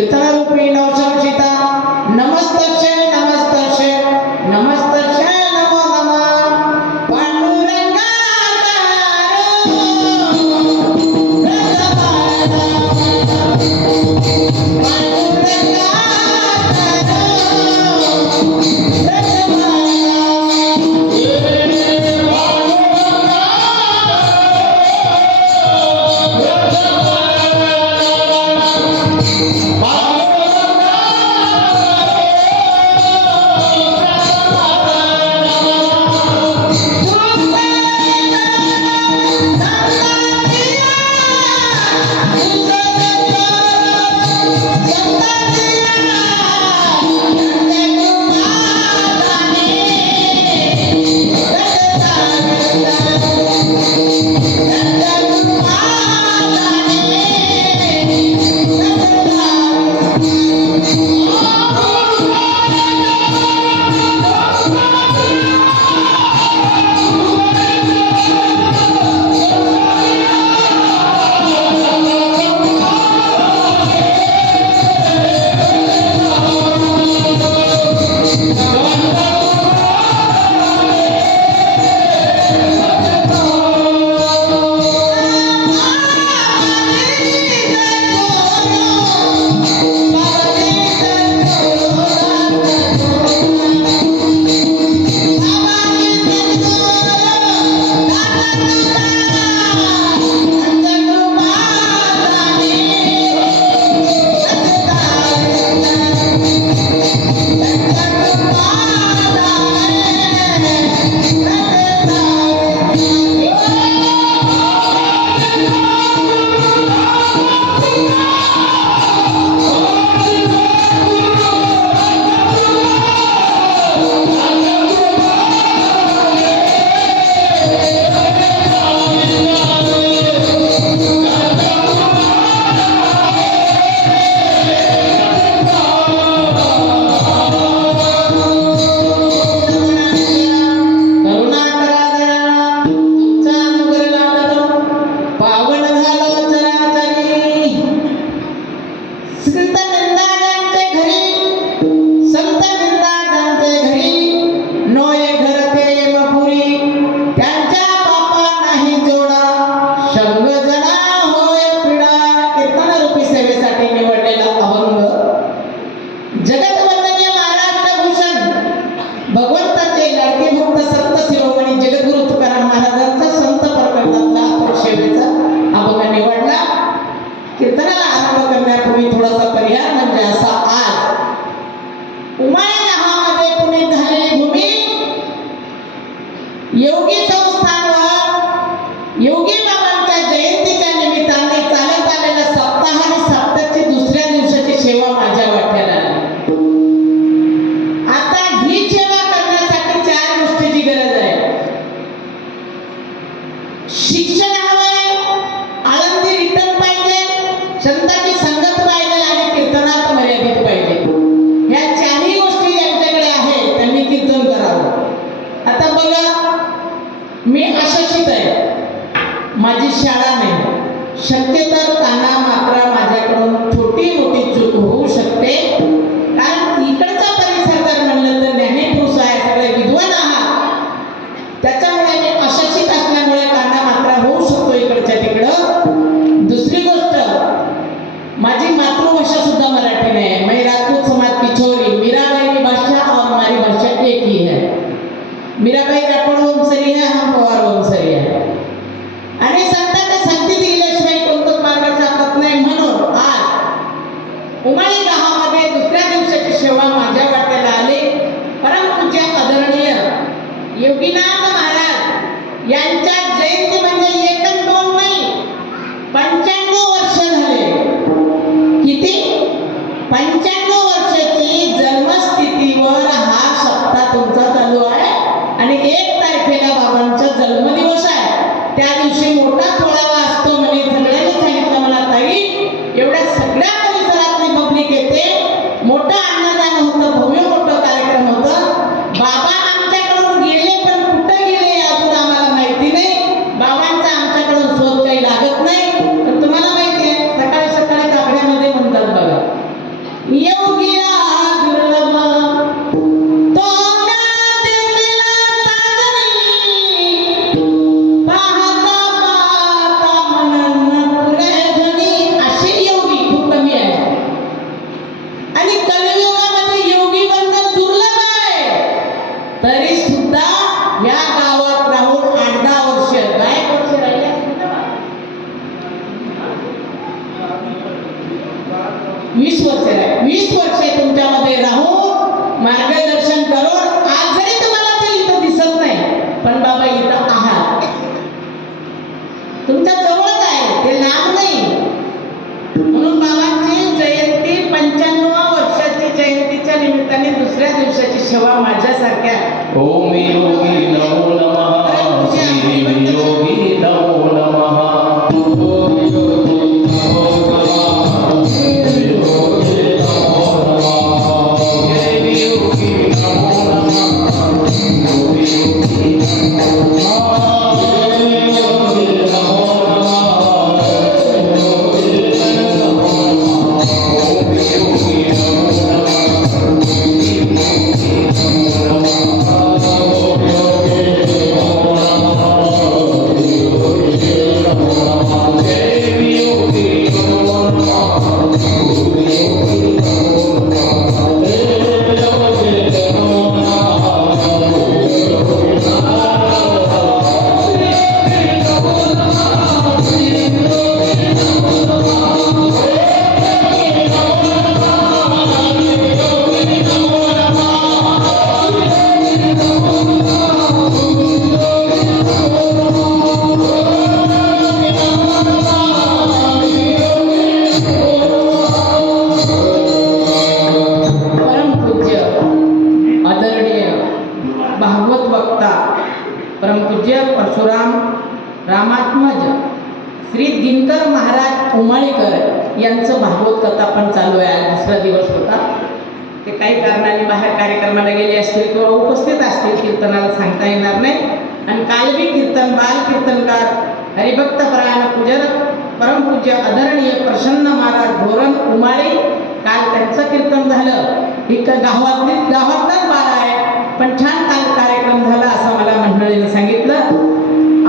कीर्तनरूपी नवसंचिता नमस्तस्य नमस्तस्य नमस्तस्य नमो नमः योगी संस्थानवर योगी बाबांच्या जयंतीच्या निमित्ताने चालत आलेला सप्ताह आणि सप्ताहाची दुसऱ्या दिवसाची सेवा माझ्या वाट्याला आली. आता ही सेवा करण्यासाठी 4 गोष्टीची गरज आहे. शिक्षण हवंय, आळंदी रिटर्न पाहिजे, संतांची संगत पाहिजे आणि कीर्तनात मर्यादित पाहिजे. या 4ही गोष्टी ज्यांच्याकडे आहेत त्यांनी कीर्तन करावं. आता बघा, मी अशिक्षित आहे, माझी शाळा नाही, शक्यतर काना मात्रा माझ्याकडून छोटी मोठी चूक होऊ शकते. कारण इकडचा परिसर जर म्हणलं तर ज्ञानीपुरुष आहे, सगळे विद्वान आहात, त्याच्यामुळे मी अशिक्षित असल्यामुळे काना मात्रा होऊ शकतो इकडच्या तिकडं. दुसरी गोष्ट, माझी मातृभाषा सुद्धा मराठी नाही है. मैं राजपूत समाज पिछोरी, मीराबाई की भाषा और हमारी भाषा एक ही है. मीराबाई राठोड वंशरी है, हम पवार वंशरी है. आणि संतांच्या संगतीत गेल्याशिवाय कोणतंच मार्ग सापडत नाही. म्हणून आज उमाळी गावामध्ये दुसऱ्या दिवसाची सेवा माझ्या वाट्याला आली. परमपूज्य आदरणीय योगीनाथ महाराज यांच्या जयंती म्हणजे 1 आणि 2 नाही, 95 वर्ष झाले. किती? 95 वर्षाची जन्मस्थितीवर हा सप्ताह तुमचा चालू आहे. आणि 1 तारखेला बाबांचा जन्मदिवस आहे. त्या दिवशी मोठा सोहळा असतो म्हणे. सगळ्यांनी सांगितलं मला, ताई एवढ्या सगळ्या परिसरातली पब्लिक येते, मोठं अन्नदान होतं, भव्य मोठं कार्यक्रम होतं. बाबा आमच्याकडून गेले, पण कुठं गेले अजून आम्हाला माहिती नाही. बाबांचा आमच्याकडून शोध काही लागत नाही. पण तुम्हाला माहिती आहे, सकाळी सकाळी गाड्यामध्ये म्हणतात बघा, 20 वर्ष आहे, 20 वर्षे तुमच्यामध्ये राहून मार्गदर्शन करून आज जरी तुम्हाला ते इथं दिसत नाही, पण बाबा इथं आहात, तुमच्या जवळच आहे, ते लांब नाही. म्हणून बाबांची जयंती 95व्या वर्षाची जयंतीच्या निमित्ताने दुसऱ्या दिवसाची सेवा माझ्यासारख्या ओम योगी नमो नमः, श्री योगी नमो नमः. परमपूज्य परशुराम रामात्मज श्री दिनकर महाराज उमाळीकर यांचं भागवत कथा पण चालू आहे. आज दुसरा दिवस होता, ते काही कारणाने बाहेर कार्यक्रमाला गेले असतील किंवा उपस्थित असतील, कीर्तनाला सांगता येणार नाही. आणि कालबी कीर्तन बाल कीर्तनकार हरिभक्त परायण पूजन परमपूज्य आदरणीय प्रसन्न महाराज धोरण उमाळी, काल त्यांचं कीर्तन झालं. इकडं गावातलाच बाळ आहे, पण छान काल कार्यक्रम झाला असं मला मंडळीनं सांगितलं.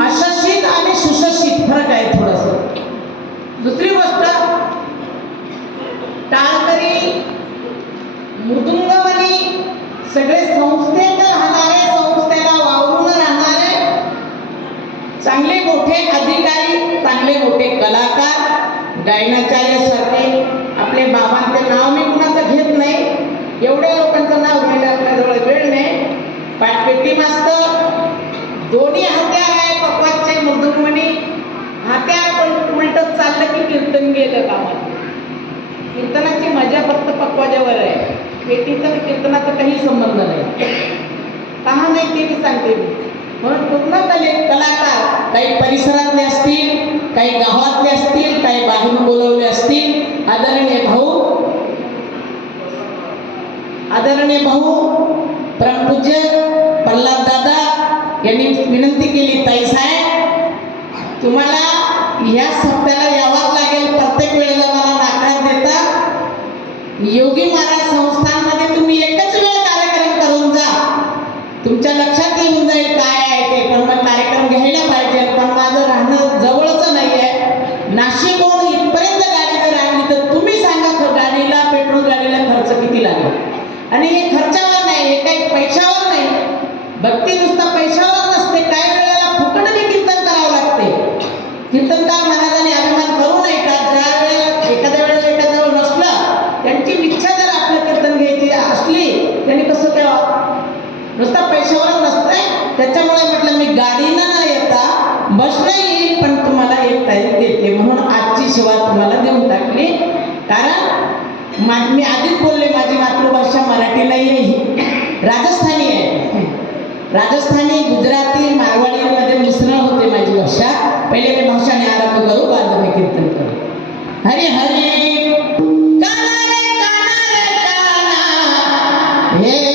अशिक्षित आणि सुशिक्षित फरक आहे थोडंसं. दुसरी गोष्ट, टाळकरी मृदुंगमणी सगळे संस्थेत राहणारे, संस्थेला वावरून राहणारे चांगले मोठे अधिकारी, चांगले मोठे कलाकार, गायनाचार्य सारखे आपले बाबांचे नाव मी कुणाचं घेत नाही, एवढ्या लोकांचं नाव घ्यायला आपल्याजवळ वेळ नाही. पेटी मास्तर दोन्ही हत्यार आहे, पक्वाचे मृदुंगमणी हत्यार, पण उलटच चाललं की कीर्तन गेलं कामात. कीर्तनाची मजा फक्त पक्वाजावर आहे, पेटीचा कीर्तनाचा काही संबंध नाही. का नाही ते मी सांगते मी. म्हणून पूर्ण कलाकार काही परिसरातले असतील, काही गावातले असतील, काही बाहेरून बोलवले असतील. आदरणीय भाऊ परमपूज्य प्रल्हाद दादा यांनी विनंती केली, ताई साहेब तुम्हाला या सप्त्याला यावंच लागेल, प्रत्येक वेळेला मला नाकार देता. योगी महाराज संस्थांमध्ये तुम्ही एकच वेळ कार्यक्रम करून जा, तुमच्या लक्षात येऊन जाईल काय आहे ते. पण मग कार्यक्रम घ्यायला पाहिजे, पण माझं राहणं जवळचं नाही आहे. नाशिकहून इथपर्यंत गाडी जर आणली तर तुम्ही सांगा गाडीला, पेट्रोल गाडीला खर्च किती लागेल. आणि हे खर्चावर नाही, हे काही पैशावर नाही. भक्ती नुसता पैशावर नसते, काही वेळेला फुकट बी कीर्तन करावं लागते. कीर्तनकार महाराजांनी अभिमान करू नये का, ज्या वेळेला एखाद्या वेळेला एखाद्यावर नसलं, त्यांची इच्छा जर आपलं कीर्तन घ्यायची असली, त्यांनी कसं करावं, नुसता पैशावर नसतंय. त्याच्यामुळे म्हटलं मी गाडीनं न येता बसनं येईल, पण तुम्हाला एक तारीख देते म्हणून आजची सेवा तुम्हाला देऊन टाकली. कारण मी आधीच बोलले, माझी मातृभाषा मराठी नाही आहे, राजस्थानी आहे. राजस्थानी, गुजराती, मारवाडीमध्ये मिश्रण होते माझी भाषा. पहिले मी भाषाने आरंभ करू, बाद मी कीर्तन करू. हरी हरी काना रे काना रे काना, हे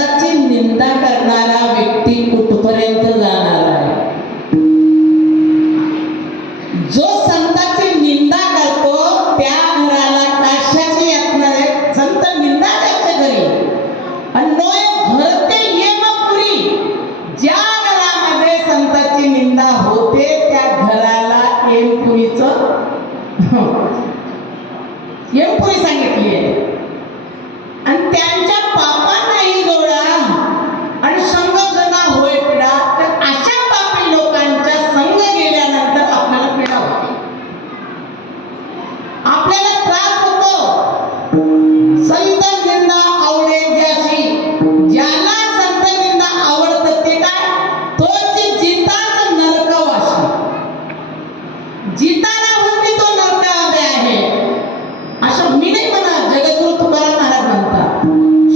संतांची निंदा करणारा व्यक्ती कुठपर्यंत जाणार आहे? जो संतांची निंदा करतो त्या घराला कशाची यातना आहे? संत निंदा त्याच्या घरी अन्नोय घरते येमपुरी. ज्या घरामध्ये संतांची निंदा होते त्या घराला येमपुरीचं येमपुरी सांगितली आहे. आणि त्यांच्या पापांनाही गोळा आणि संग जना होय पिढा. तर अशा पापी लोकांच्या संग गेल्यानंतर आपल्याला पिढा होते, आपल्याला त्रास होतो. संत निंदा आवडे ज्याशी, ज्याला संत निंदा आवडतं ते काय? तोची जिताच नरकवासी. जिताला होती तो नरकामध्ये आहे असं मी नाही म्हणत, जगद्गुरु तुकाराम महाराज म्हणतात.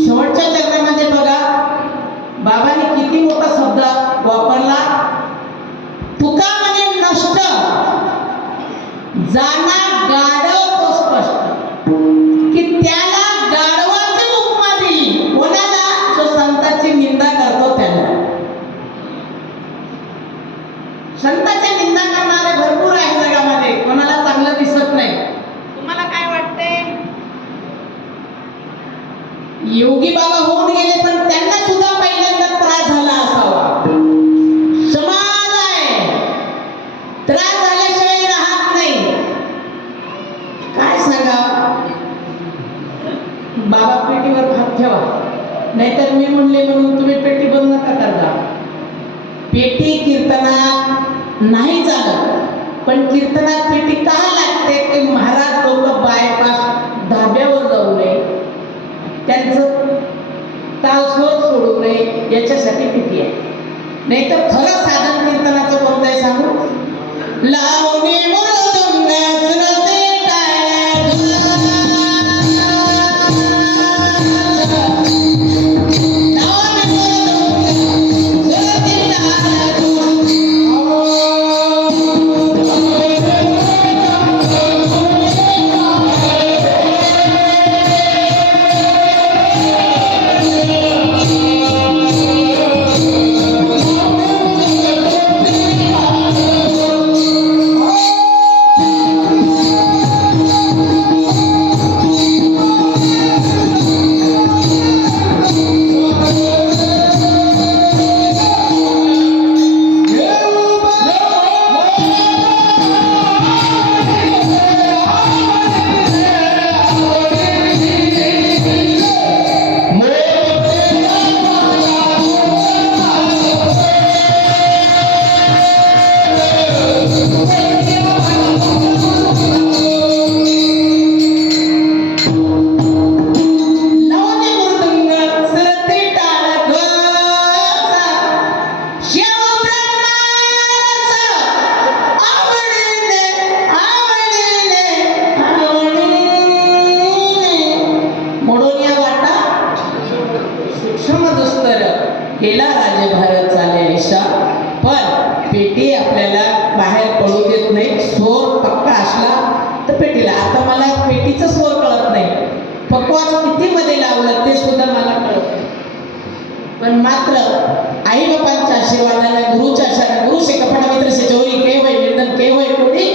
शेवटच्या चरणामध्ये बघा बाबांनी किती मोठा शब्द वापरला. तुका म्हणे नष्ट जाना गाढव तो स्पष्ट, की त्याला गाढवाची उपमा दिली. कोणाला? जो संतांची निंदा करतो त्याला. संतांची निंदा करणारे भरपूर आहे जगामध्ये, कोणाला चांगलं दिसत नाही. तुम्हाला काय वाटते? योगी बाबा होऊन गेले पण त्यांना सुद्धा पहिल्यांदा त्रास झाला असावा. समाज आहे, त्रास झाल्याशिवाय राहत नाही. काय सांगा बाबा, पेटीवर हात ठेवा, नाहीतर मी म्हणले म्हणून तुम्ही पेटी बंद नका करता. पेटी कीर्तनात नाही चालत, पण कीर्तनात पेटी का लागते? ते महाराज लोक बायपास धाब्यावर जाऊ नये, त्यांचं तालस्वर सोडू नये याच्यासाठी पेटी आहे. नाही तर खरं साधन कीर्तनाचं कोणतं आहे सांगू? लावणी मृदुंग सुरते टाळ्या केला राजभार चाले ऐशा. पण पेटी आपल्याला बाहेर पडू देत नाही. स्वर पक्का असला तर पेटीला. आता मला पेटीचं स्वर कळत नाही, पक्वाच किती मध्ये लावलं ते सुद्धा मला कळत नाही. पण मात्र आई बापांच्या आशीर्वादाने, गुरुच्या आशीर्वादाने, गुरु से कपट मित्र से चोरी के होय निर्धन के होय कोणी,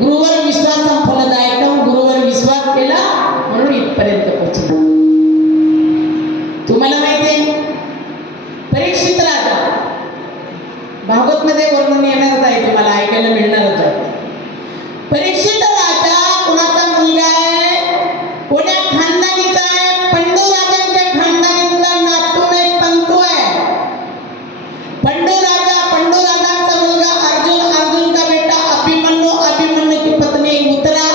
गुरुवर विश्वासम फलदायकम. गुरुवर विश्वास केला म्हणून इथपर्यंत पोहोचला. तुम्हाला माहिती आहे परीक्षित राजा, भागवत मध्ये वर्णन येणारच आहे, तुम्हाला ऐकायला मिळणारच आहे. परीक्षित राजा कोणाचा मुलगा आहे? कोण्या खानदानीचा आहे? पंडू राजांच्या खानदानीतला नातू नाही, पंतू आहे. पंडू राजांचा मुलगा अर्जुन, अर्जुन का बेटा अभिमन्यू, अभिमन्यू की पत्नी उत्तरा,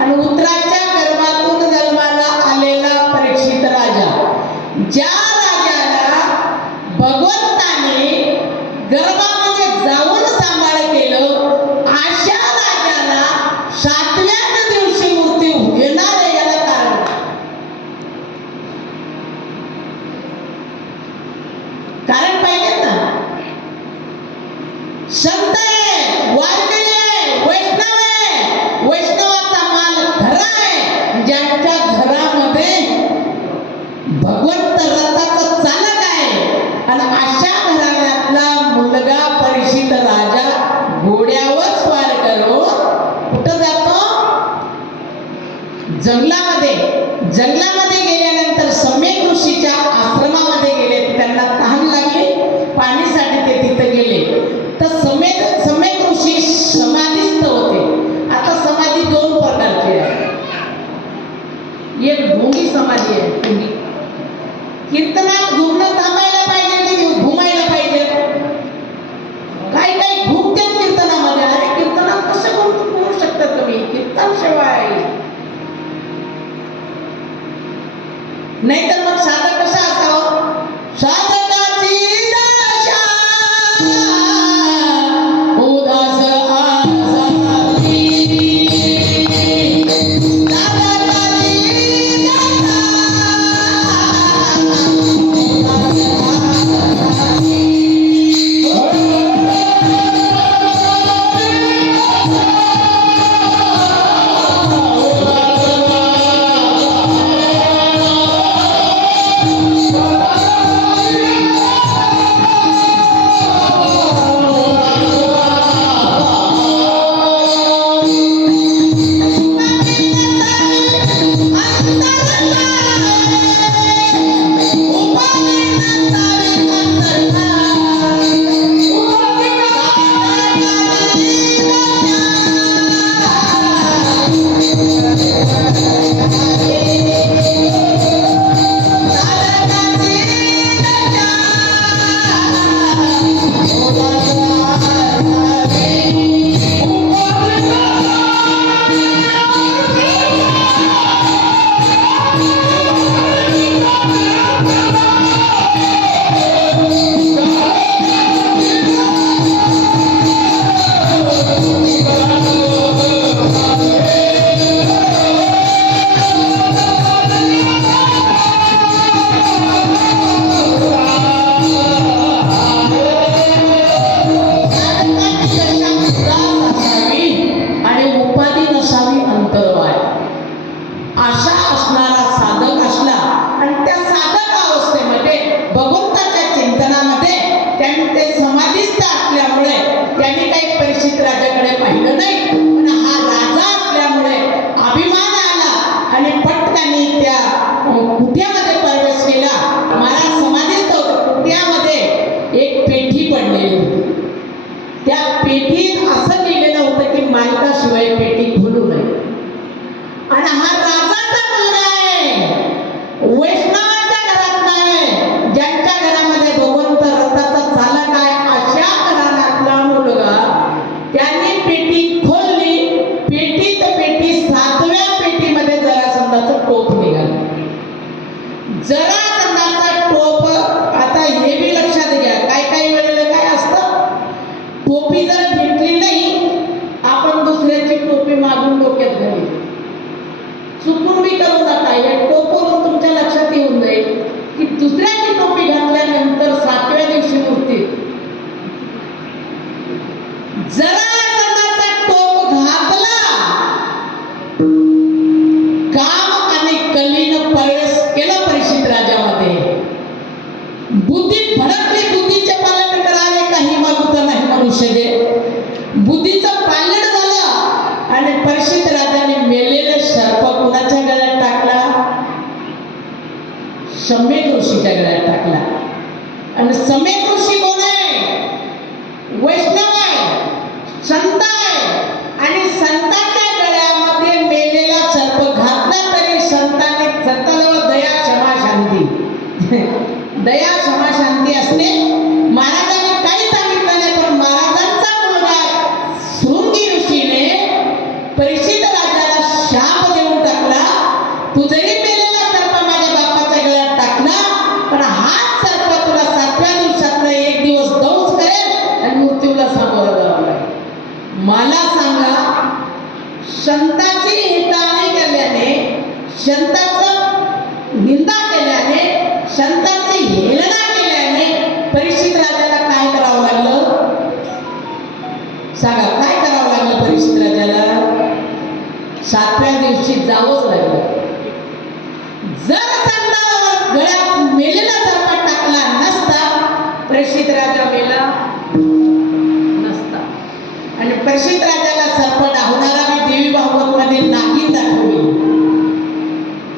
आणि उत्तराच्या गर्भातून जन्माला आलेला परीक्षित राजा. ज्या भगवंताने गर्भामध्ये जाऊन सांभाळ केलं, अशा राजाला 7व्याच दिवशी मृत्यू येणार आहे. याला कारण कारण पाहिजे ना. संत आहे, वारकरी आहे, वैष्णव आहे. वैष्णवाचा माल खरा आहे. ज्यांच्या घरामध्ये भगवंत रथाचं चालक आहे, असल्यामुळे त्यांनी काही परीक्षित राजाकडे पाहिलं नाही, पण हा राजा असल्यामुळे अभिमान आला आणि पटकन त्या कुट्यामध्ये प्रवेश केला. महाराज समाधीस्थ होते. कुट्यामध्ये एक पेटी पडलेली होती. त्या पेटीत असं लिहिलेलं होतं की मालकाशिवाय पेटी खोलू नये. आणि हा राजाचा मुलगा आहे, वैष्णवाच्या घरात नाही, ज्यांच्या घरामध्ये भगवंत रथाचा चालक आहे अशा घराण्यातला मुलगा. त्यांनी पेटी खोलली. पेटीत पेटी 7व्या पेटीमध्ये जरासंधाचं टोप निघालं. जरासंधाचं टोप, आता हे बी लक्षात घ्या, काही वेळेला काय असतं, टोपी जर घेतली नाही आपण दुसऱ्याची टोपी मागून डोक्यात घाली. चुकून बी करू नका. हे टोपवरून तुमच्या लक्षात येऊन जाईल की दुसऱ्याची टोपी घातल्यानंतर 7व्या दिवशी मूर्ती जरासंधाचा टोप घातला. काम आणि कलीनं प्रवेश केला परीक्षित राजामध्ये. बुद्धी भडकली. बुद्धीचे पालन करावे, काही मागूत नाही मनुष्य दे. बुद्धीचं पालन झालं आणि परीक्षित राजाने मेलेलं सर्प कुणाच्या गळ्यात टाकला? सम्यक ऋषीच्या गळ्यात टाकला. आणि सम्यक ऋषी कोण आहे? वैष्णव आहे, संत आहे. आणि संतांच्या गळ्यामध्ये मेलेला सर्प घातला तरी संताजवळ दया क्षमा शांती दया क्षमा शांती असते. महाराजांनी काही सांगितलं नाही, पण महाराजांचा मुलगा शृंगी ऋषीने परीक्षित राजाला शाप देऊन टाकला. तू जरी मेलेला सर्प माझ्या बापाच्या गळ्यात टाकला, पण हाच सर्प तुला 7व्या दिवसातला एक दिवस दंश करेल आणि मृत्यूला सामोरं जावं लागेल. मला सांगा, संताची हिताने केल्याने, संताचं निंदा केल्याने, संतांची हेलना केल्याने परीक्षित राजाला काय करावं लागलं? सांगा, काय करावं लागलं परीक्षित राजाला? 7व्या दिवशी जावंच लागलं. जर संतावर गळ्यात मेलेला सर्प टाकला नसता, परीक्षित राजा मेला नसता. आणि परीक्षित राजाला सर्प डावणारा मी देवी भागवत मध्ये नागिन दाखवली.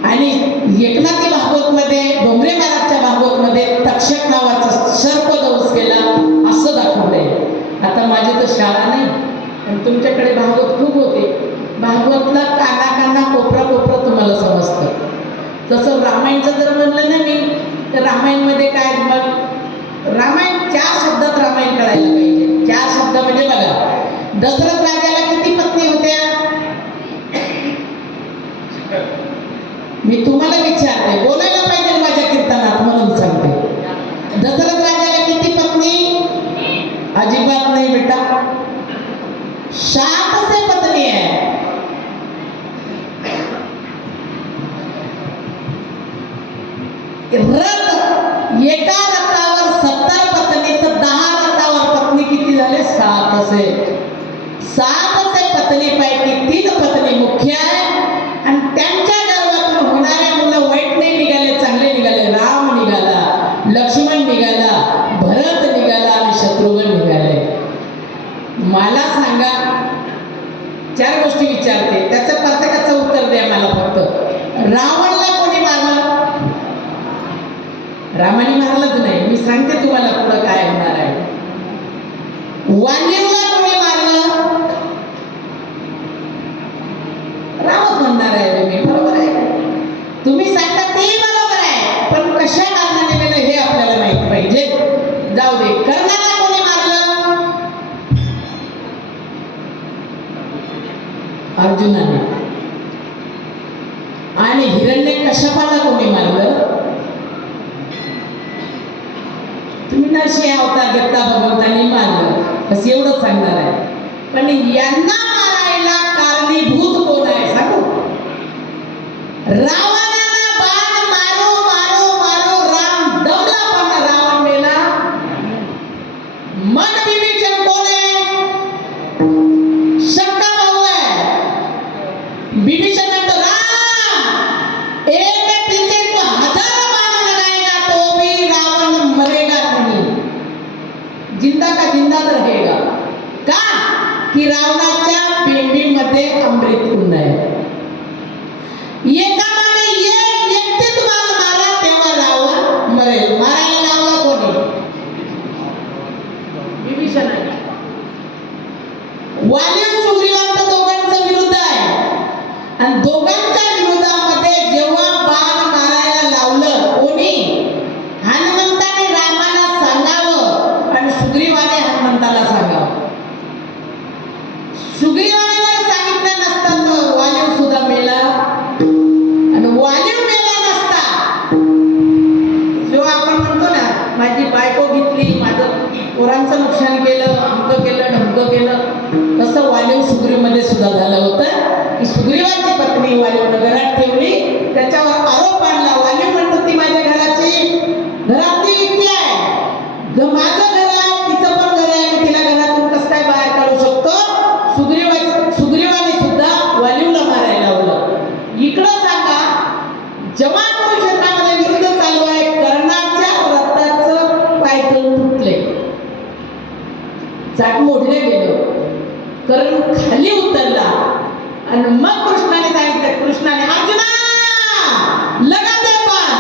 आणि एकनाथी भागवत मध्ये, डोंगरे महाराजच्या भागवत मध्ये तक्षक नावाचा सर्प दंश केला असं दाखवलंय. आता माझी तर शाळा नाही, पण तुमच्याकडे भागवत खूप होते. भागवतला काना कोपरा तुम्हाला समजतं. तसं रामायणचं जर म्हणलं ना मी, तर रामायणमध्ये काय, मग रामायण 4 शब्दात रामायण कळायला पाहिजे. 4 शब्द म्हणजे बघा, दशरथ राजाला किती पत्नी होत्या? मी तुम्हाला विचारते, बोलायला पाहिजे माझ्या कीर्तनात म्हणून सांगते. दशरथ राजाला किती पत्नी? अजिबात नाही बेटा, 7 पत्नी आहे. रथ, एका रथावर 70 पत्नी, तर 10 रथावर पत्नी किती झाले? 7. 7 पत्नी पैकी 3 पत्नी मुख्य आहे. आणि त्यांच्या गर्भातून होणाऱ्या मुलं वाईट नाही निघाले, चांगले निघाले. राम निघाला, लक्ष्मण निघाला, भरत निघाला आणि शत्रुघ्न निघाले. मला सांगा, 4 गोष्टी विचारते, त्याचं प्रत्येकाचं उत्तर द्या मला फक्त. रावणला कोणी मारलं? रामाने मारलंच नाही. मी सांगते तुम्हाला पुढं काय होणार आहे. वालीला कोणी मारलं? रामच म्हणणार आहे मी, बरोबर आहे. तुम्ही सांगता तेही बरोबर आहे, पण कशा कारणाने केलं हे आपल्याला माहित पाहिजे. जाऊ दे. कर्णाला कोणी मारलं? अर्जुनाने. आणि हिरण्यकश्यपाला कोणी मारलं? तुम्ही नरसिंह अवतार घेतला, भगवंतांनी मारलं, बस एवढंच सांगणार आहे. पण यांना मारायला कारणीभूत कोण आहे सांगू? रावणाला बाण मारू मारू मारू राम दमला, पण रावण मेला. मन विभीषण कोण आहे? सक्का भाऊ आहे. विभीषण म्हणतो, राम एक पीछे तो 1000 बाण लगाएगा तो भी रावण मरेगा नहीं. जिंदा का जिंदा रहेगा का की रावणाच्या बेंबीमध्ये अमृत कुंड आहे. एकामागे एक व्यक्ती तुम्हाला मारा तेव्हा रावण मरेल. मारायला लावला कोणी? विभीषणाने. वालीव सुग्रीवांचं दोघांचं विरुद्ध आहे आणि दोघांच्या विरोधामध्ये जेव्हा बाण मारायला लावलं कोणी? हनुमंताने रामाला सांगावं आणि सुग्रीवाने हनुमंताला सांगावं. सुग्रीवाने जर सांगितलं नसतं तर वालीव सुद्धा मेला आणि वालीव मेला नसता. जेव्हा आपण म्हणतो ना माझी बायको घेतली, माझं पोरांचं नुकसान केलं, अमकं केलं ढमकं केलं, तसं वालीव सुग्रीवमध्ये सुद्धा झालं होतं की सुग्रीवाची पत्नी वालीवनं घरात ठेवली, त्याच्यावर आरोप आणला. वालीव म्हणतो ती माझ्या घरातली व्यक्ती आहे, माझं घर आहे, तिचं पण घर आहे, मी तिला घरातून कसं काय बाहेर काढू शकतो? सुग्रीवाने सुद्धा वालीवला मारायला लावलं. इकडं सांगा जेव्हा कुरुक्षेत्रामध्ये विरुद्ध चालू आहे, कर्णाच्या रथाचं पायतण तुटले, चाक मोडले गेलं, कर्ण खाली उतरला आणि मग कृष्णाने सांगितलं, कृष्णाने अर्जुना लगा दे बाण.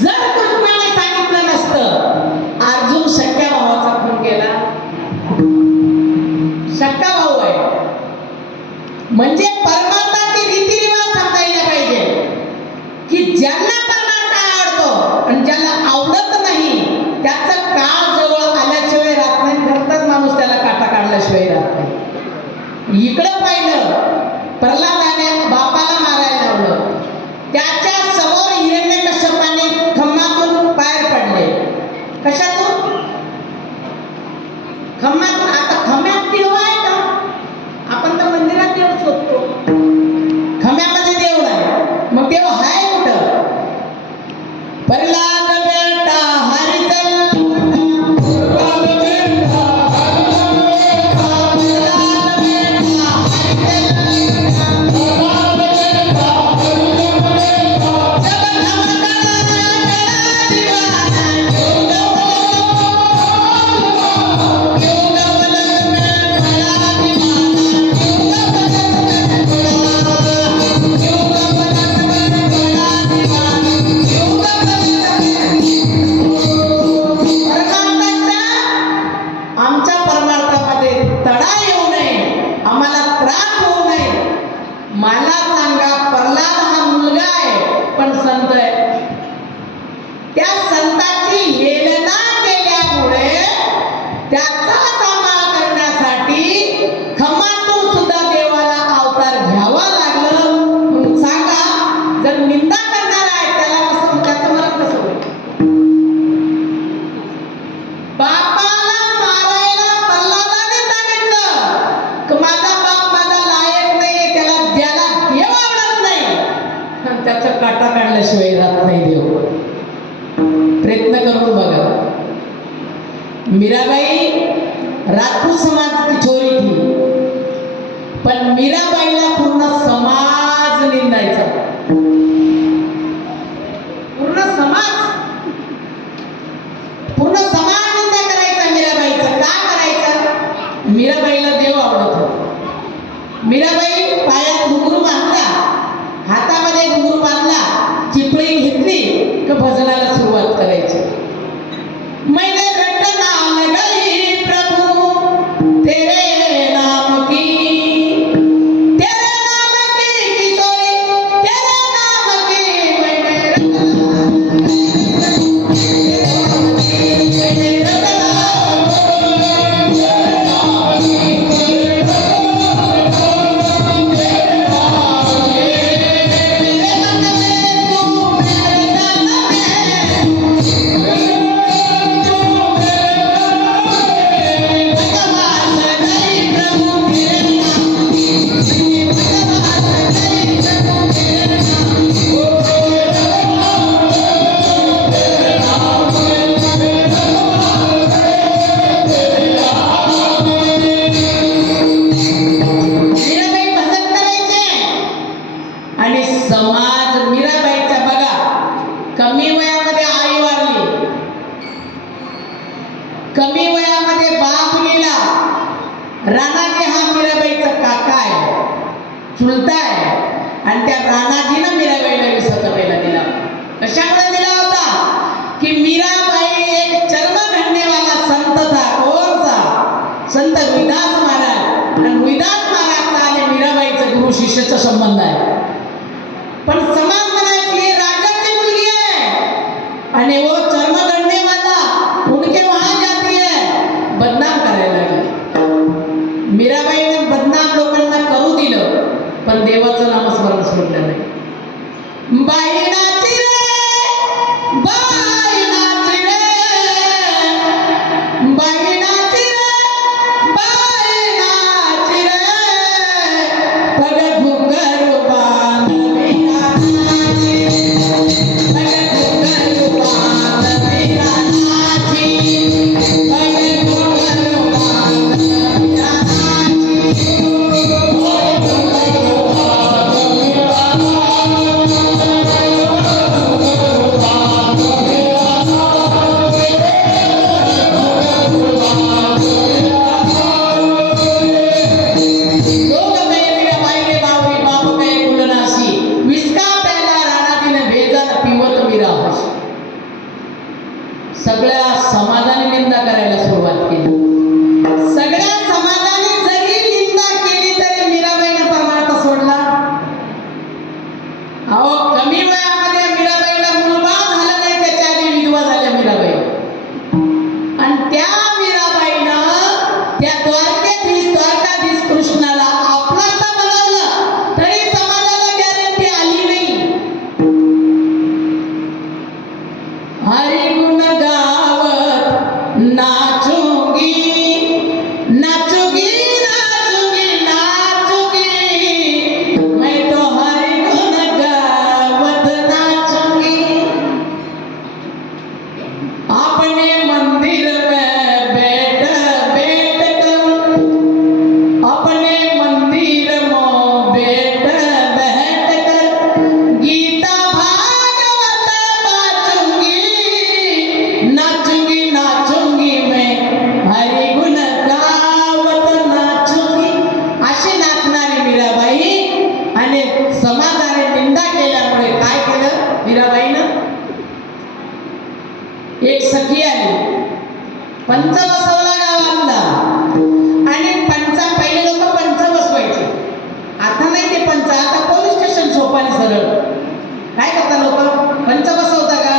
जर कृष्णाने सांगितलं नसतं अर्जुन सख्या भावाचा खून केला. सख्खा भाऊ आहे म्हणजे परमार्थाचे रीतिरिवाज समजायला पाहिजे की ज्यांना परमार्थ आवडतो आणि ज्याला आवडत नाही त्याचं काळ जवळ आल्याशिवाय राहत नाही. घरचाच माणूस त्याला काटा काढल्याशिवाय राहत नाही. इकडं पाहिलं प्रल्हादाने बापाला मारायला लावलं, त्याच्या समोर हिरण्यकश्यपाने खम्मातून बाहेर पडले. कशातून? खम्मातून. आता खम्यात देव आहे का? आपण तर मंदिरात देव शोधतो, खम्यामध्ये देव आहे. मग देव आहे कुठं? प्रल्हाद बेटा हरिचल काटा काढल्याशिवाय राहत नाही देव. प्रयत्न करून बघा. मीराबाई राजपूत समाजाची छोरी थी, पण मीराबाईला पूर्ण समाज निंदायचा. पूर्ण समाज निंदा करायचा मीराबाईचा. का करायचा? मीराबाईला देव आवडत होता. मीराबाई पायात घुंगरू बांधला, हातामध्ये घुंगरू बांधला, चिपळी घेतली की भजनाला सुरुवात करायची. मैंने रटना लगाई प्रभू तेरे नाम की किशोरी, घनिष्ठ संबंध आहे. पण समाज म्हणायची राजाची मुलगी आहे आणि वो चर्म गढ़ने वाला उनके वहां जाती है, बदनाम करायला लागली. मीराबाईने बदनाम लोकांना करू दिलं, पण देवाचं नामस्मरण सोडलं नाही. बाई नाची रे, बाई नाची रे, बाई नाची रे, बाई नाची रे, पग घुंघरू बांध मीरा नाची, पग घुंघरू बांध मीरा नाची, पग घुंघरू बांध मीरा नाची. लोग गए मीराबाई रे बावरी बाप गए कुलनासी, विस्का प्याला राणाजीने भेजन पिवत मीरा हसी. सगळ्या समाजाने निंदा करायला सुरुवात केली. सगळ्या समाजाने जरी निंदा केली तरी मीराबाईने परमार्थ सोडला. अहो कमी वयामध्ये मीराबाईला मुलबाळ झालं नाही, त्याच्या आधी विधवा झाल्या मीराबाई. आणि त्या मीराबाईनं त्या द्वारकाधीश कृष्णाला आपलासा बनवलं तरी समाजाला गॅरंटी आली नाही. हरी गुण गावत नाचूंगी नाचूंगी नाचूंगी नाचूंगी, मैं तो हरी गुण गावत नाचूंगी. अपने मंदिर में बैठ बैठ कर, अपने मंदिर में बैठ बैठ कर, गीता भागवत वाचूंगी, नाचूंगी नाचूंगी मैं हरि गुण गावत नाचूंगी. अशी नाचणारी मीराबाई. आणि समाजाने निंदा केल्यामुळे काय केलं मीराबाईनं? एक सखी आली, पंच बसवला गावातला. आणि पहिले लोक पंच बसवायचे, आता नाही ते पंच, आता पोलीस स्टेशन सोपाने सरळ. काय करता लोक? पंच बसवता का?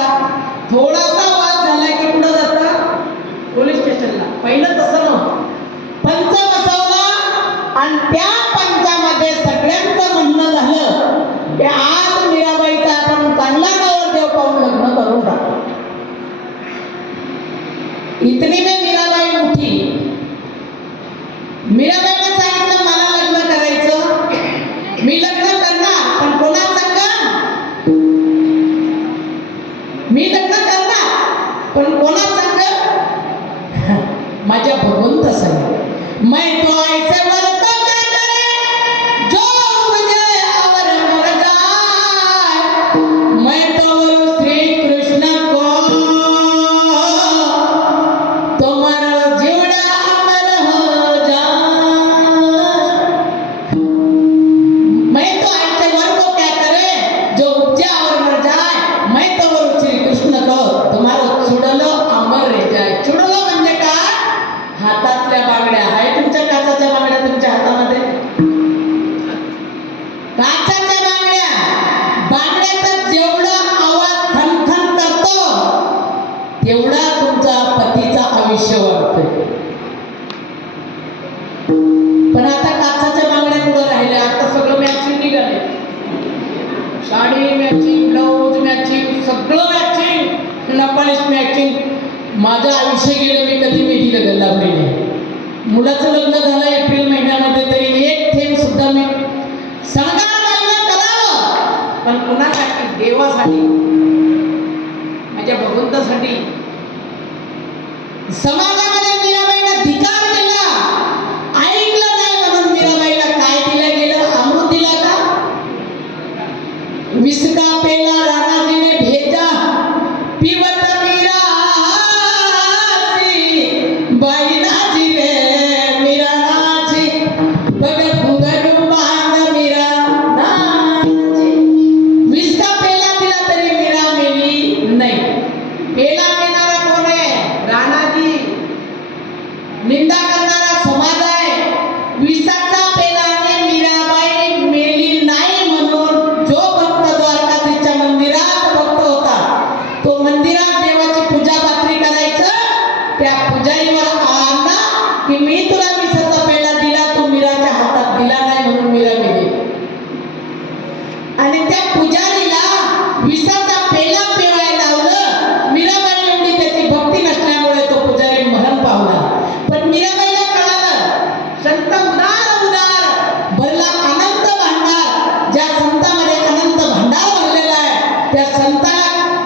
थोडासा वाद झाला की पुढे जाता पोलीस स्टेशनला. पहिलं तसं नव्हतं. पंच बसवला आणि त्या पंचामध्ये सगळ्यांचं म्हणणं झालं की आज मीराबाईचा आपण चांगला नवरदेव पाहून लग्न करून टाकू. इतनी में मीराबाई उठी. मीराबाईने सांगितलं मला लग्न करायचं, मी लग्न करणार, पण कोणा संग? मी लग्न करणार पण कोणा संग? माझ्या भगवंत संग. मैं तो ऐसे वर्त करे जो मुझे अवर मर जाए, मैं तो वरु श्री कृष्ण को तुम्हारा जीवड़ा अमर हो जाए. मैं तो ऐसे वर को क्या करे जो उपजे और मर जाए, मैं तो वरु श्री कृष्ण को तुम्हारा चुडलो अमर रह जाए. चुडलो म्हणजे काय? हातातल्या बांगड्या. आहे तुमच्या काचाच्या बांगड्या तुमच्या हातामध्ये? काचाच्या बांगड्या. बांगड्याचा जेवढा आवाज थनथन करतो तेवढा तुमचा पतीचा आयुष्य वाढतोय. पण आता काचाच्या बांगड्या कुठं राहिल्या? आता सगळं मॅचिंग निघाले. साडी मॅचिंग, ब्लाऊज मॅचिंग, सगळं मॅचिंग, नपालिश मॅचिंग. माझं आयुष्य गेलं, मी कधी मेहंदी लग्न लावली नाही. मुलाचं लग्न झालं एप्रिल महिन्यामध्ये, तरी एक थेंब सुद्धा मी संगार महिन्यात करावं, पण कुणासाठी? देवासाठी, माझ्या भगवंतासाठी. समाजामध्ये मीराबाईनं धिकार केला, ऐकलं नाही म्हणून मीराबाईला काय दिलं गेलं? अमृत दिला का? विस्का पेला राणाजीने भेजा, पिवत मीरा बाई नाची रे मीरा नाची, बघ घुंघरू बांध मीरा नाची. विस्का पेला दिला तरी मीरा मेली नाही. पेला देणारा कोण आहे? राणाजी. निंदा करणारा समाज आहे. विसाचा पेलाने मीराबाई मेली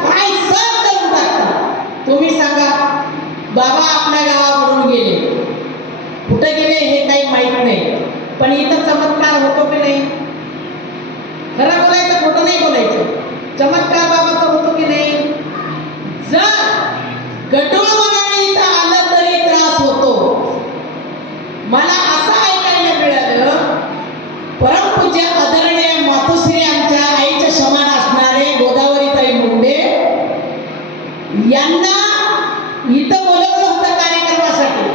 काय सहज करून टाकतात. तुम्ही सांगा, बाबा आपल्या गावाकडून गेले, कुठे गेले हे काही माहित नाही, पण इथं चमत्कार होतो की नाही? खरं बोलायचं, खोटं नाही बोलायचं. चमत्कार बाबाचा होतो की नाही? जर गटूळ मनाने इथं आलं तरी त्रास होतो. मला असं ऐकायला मिळालं, परमपूज्य आदरणीय मातोश्री आमच्या आईच्या समान असणारे गोदावरीताई मुंडे यांना इथं बोलवलं होतं कार्यक्रमासाठी,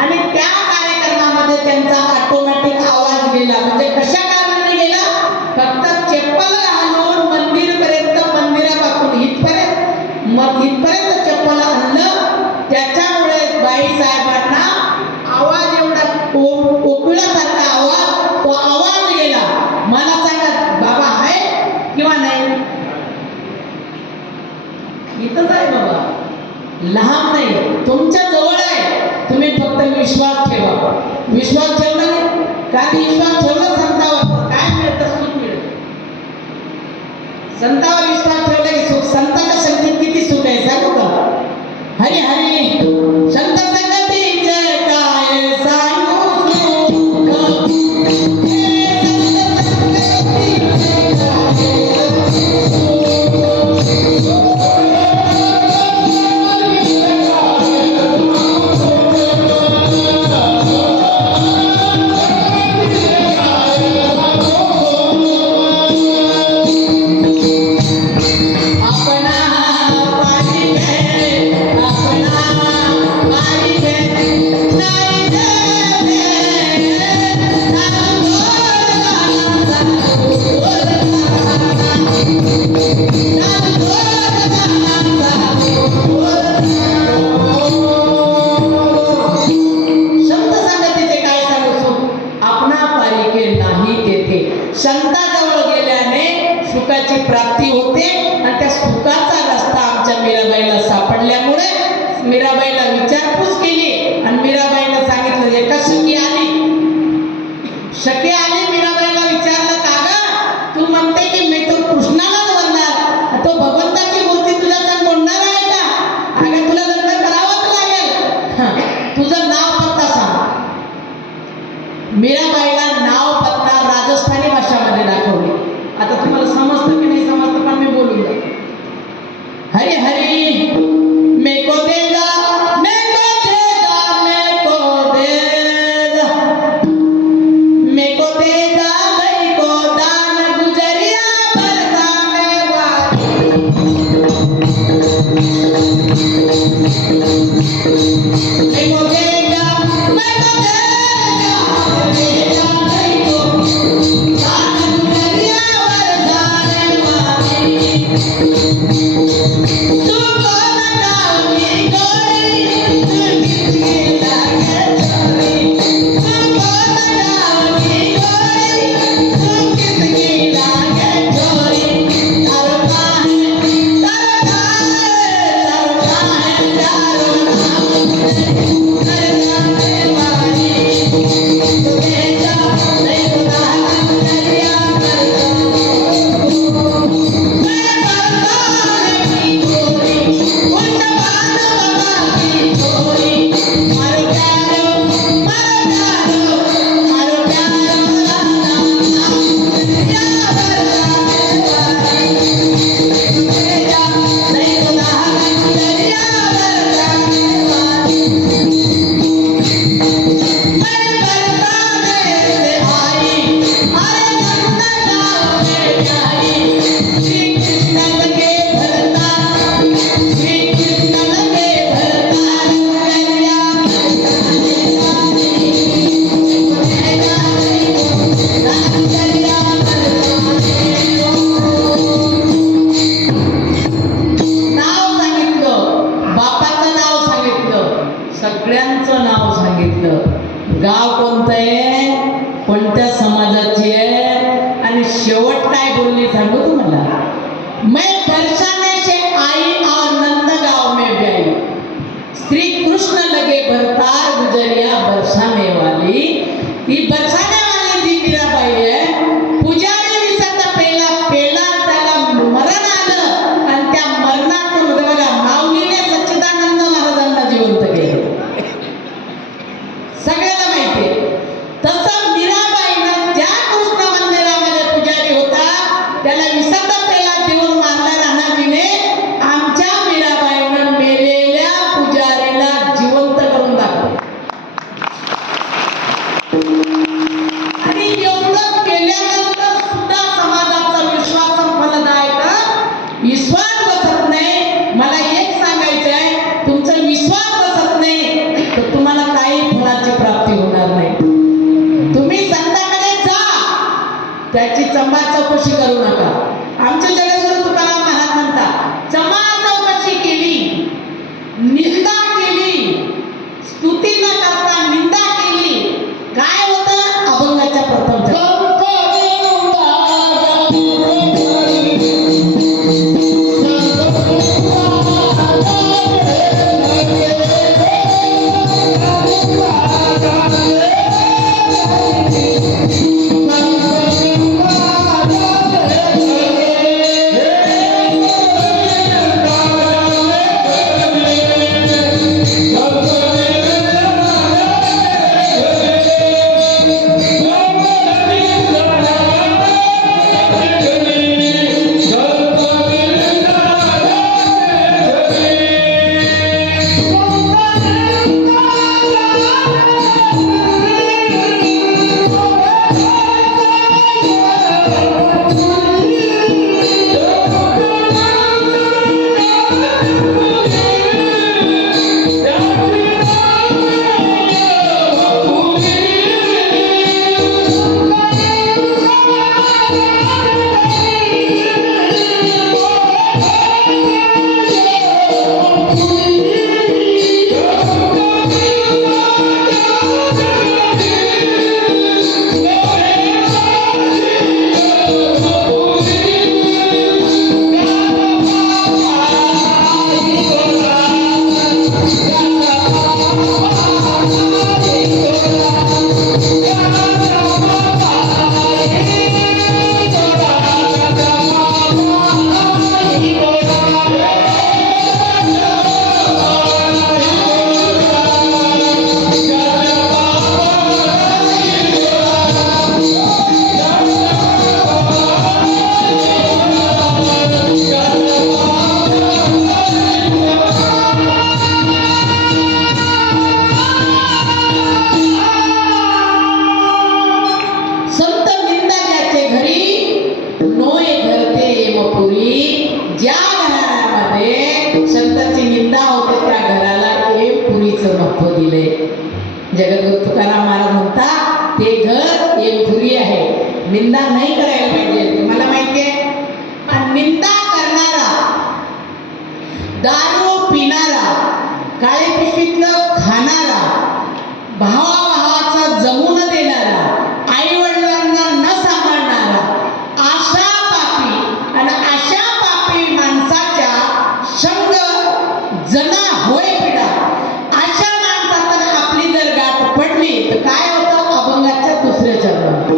आणि त्या कार्यक्रमामध्ये त्यांचा ऑटोमॅटिक आवाज गेला. म्हणजे कशा कारणाने गेला? फक्त चप्पल घालून मंदिरपर्यंत, मंदिरापासून इथपर्यंत चप्पल आणलं, त्याच्यामुळे बाई साहेबांना आवाज एवढा कोकिळासारखा आवाज, तो आवाज गेला. मला सांगा, बाबा आहे किंवा नाही? इथंच आहे बाबा, लहान नाही, तुमच्या जवळ आहे. तुम्ही फक्त विश्वास ठेवा. विश्वास ठेवला नाही, कारण विश्वास ठेवला संतावर काय मिळतं? सुख मिळतं. संतावर विश्वास ठेवला की सुख. संताच्या शक्तीत किती सुख आहे सांगू का? हरी हरी संत संगतीचे काय सांगू सुख, संताजवळ गेल्याने सुखाची प्राप्ती होते. आणि त्या सुखाचा रस्ता आमच्या मीराबाईला सापडल्यामुळे मीराबाईला विचारपूस केली, आणि मीराबाईला सांगितलं, एका सखी आली मीराबाईला विचारलं, का ग तू म्हणते की मी तो कृष्णालाच म्हणणार, तो भगवंताची मूर्ती तुझ्या संग बोलणार आहे का? अगं तुला लग्न करावंच लागेल, तुझं नाव पत्ता सांग. मीराबाईला नाव पत्ता राजस्थानी भाषामध्ये दाखवली. आता तुम्हाला समजतं की नाही समजतं, पण मी बोलून जातो. हरी हरी मेको देगा, मेको देगा, मेको देगा, मेको देगा गई को दान गुजरिया बरसाने वाली, मेको देगा, मेको देगा त्याची चंबा चौकशी करू नका. आमचे जगद्गुरु तुकाराम महाराज म्हणतात, चंबा चौकशी केली, निंदा केली, स्तुती न करता निंदा केली, काय होतं? अभंगाच्या प्रथम जगद्गुरु तुकाराम महाराज म्हणतात, ते घर येलपुरी आहे. निंदा नाही करायला पाहिजे. तुम्हाला माहिती आहे, निंदा करणारा, दारू पिणारा, काळे पिशवीतलं खाणारा, भावाभावाचा जमू न देणारा, आई वडिलांना न सांभाळणारा, अशा पापी आणि अशा पापी माणसाच्या संग जना होय पिढा, अशा माणसात आपली जर गाठ पडली तर काय होतं? अभंगाच्या दुसऱ्या चरणात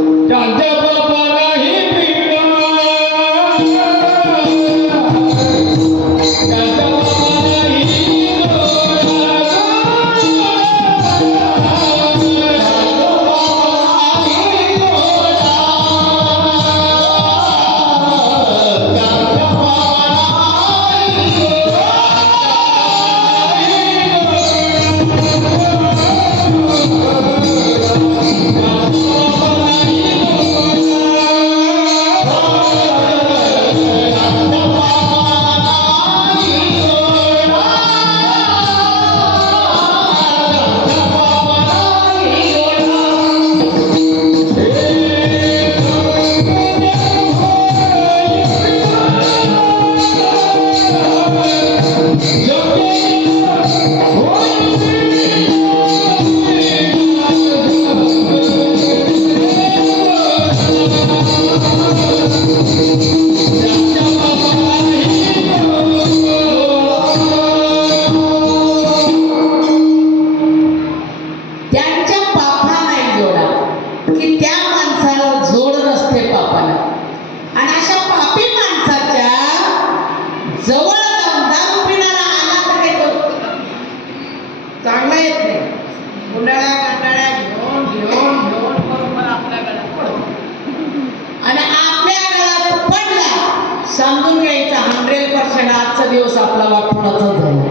समजून घ्यायचा 100% आजचा दिवस आपला वाटोळाचा झाला.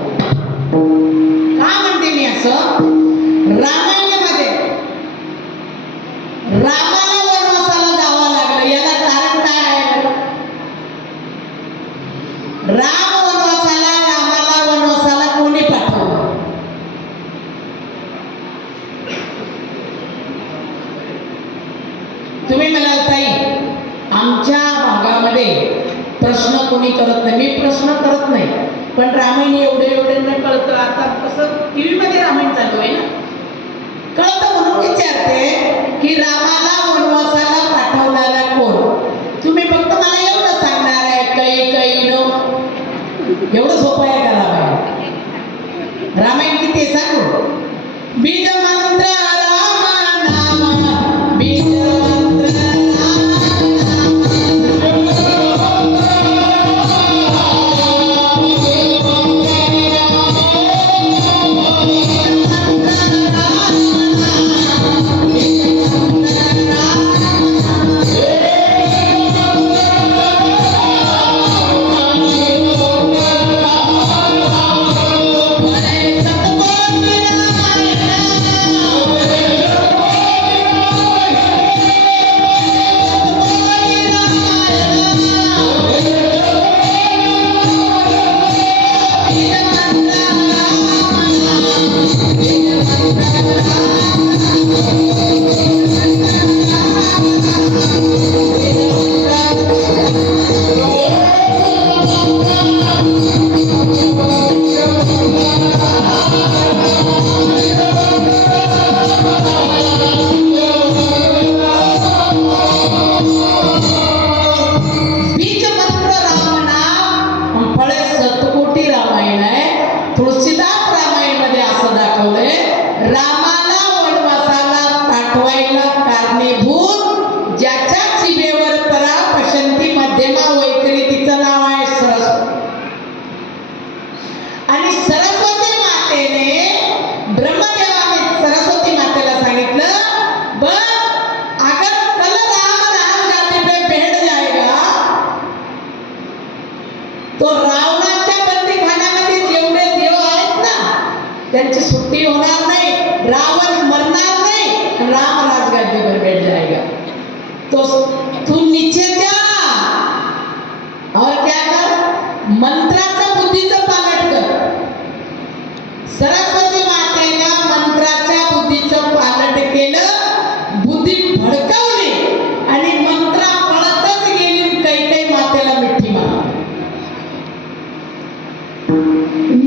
का म्हणते मी असं? रामायणामध्ये रामाला वनवासाला जावं लागलं, याला कारण काय आहे? रामाला वनवासाला कोणी पाठवलं? तुम्ही म्हणाल ताई कोणी करत नाही. मी प्रश्न करत नाही, पण रामायण एवढे नाही कळतं. आता कसं टीव्ही मध्ये रामायण चालू आहे ना, कळतं म्हणून विचारते की रामाला वनवासाला पाठवणारा कोण? तुम्ही फक्त मला एवढं सांगणार आहे कैकेयीनं. एवढं सोपं आहे का रामायण? रामायण किती सांगू? बीज मंत्र राम नाम, बीज मंत्र तो रावणाच्या बंदीखान्यामध्ये जेवढे देव आहेत ना, त्यांची सुट्टी होणार नाही, रावण मरणार नाही, राम राजगादी पर बैठ जाएगा. तो तू नीचे जा और क्या कर, मंत्राचं बुद्धीचं पालन कर. सरस्वती मातेनं मंत्राच्या बुद्धीचं पालन केलं, बुद्धी भडकवली आणि मंत्रा पळतच गेली. कैकेयी मातेला मिठी मारली.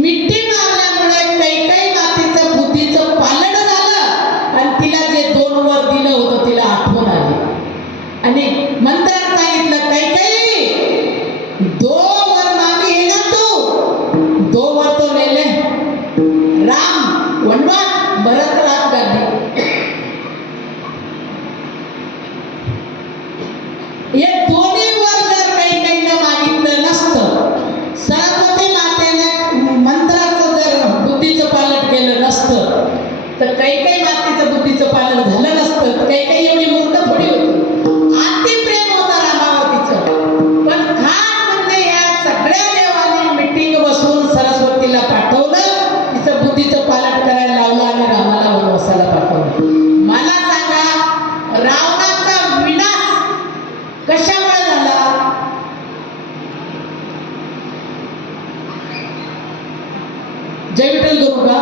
मिठी मारल्यामुळे कैकेयी मातेचं बुद्धीचं पालन झालं आणि तिला जे 2 वर दिलं होतं तिला आठवण आली आणि मंत्रात सांगितलं, कैकेयी 2 वर मागे ये ना तू. 2 वर तो ले ले. राम वनवास, भरत राजगादी. हे दोन्ही वर जर कैकेयीनं मागितलं नसतं, सरस्वती मातेने मंत्राचं जर बुद्धीचं पालन केलं नसतं, तर कैकेयी मातेचं बुद्धीचं पालन झालं नसतं. कैकेयी एवढी मूर्ख थोडी होती. अति प्रेम होतं रामावतीचं. पण खास म्हणजे या सगळ्या देवांनी मीटिंग बसून सरस्वतीला पाठवलं, तिचं बुद्धीचं पालन करायला लावलं आणि रामाला वनवासाला पाठवलं. मला सांगा, रावणाचा विनाश कशामुळे झाला? जय विठ्ठल करू का?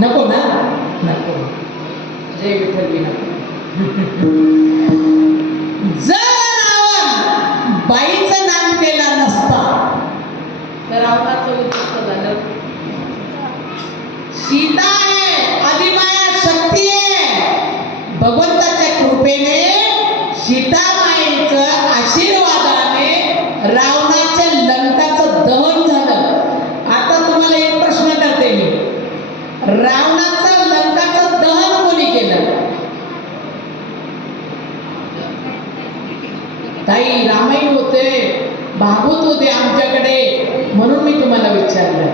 नको ना, नको. जय विठ्ठल बी नको. जर रावण बाईचं नाम केला नसता तर रावणाचं उद्दिष्ट झालं. सीता आहे, अधिमाया शक्ती आहे. भगवंताच्या कृपेने सीतामाईचं आशीर्वादाने रावणाच्या लंकाचं दहन झालं. आता तुम्हाला एक प्रश्न करते मी, रावणाचं लंकाचं दहन कोणी केलं? ताई, रामायण होते, भागवत होते आमच्याकडे, म्हणून मी तुम्हाला विचारलं.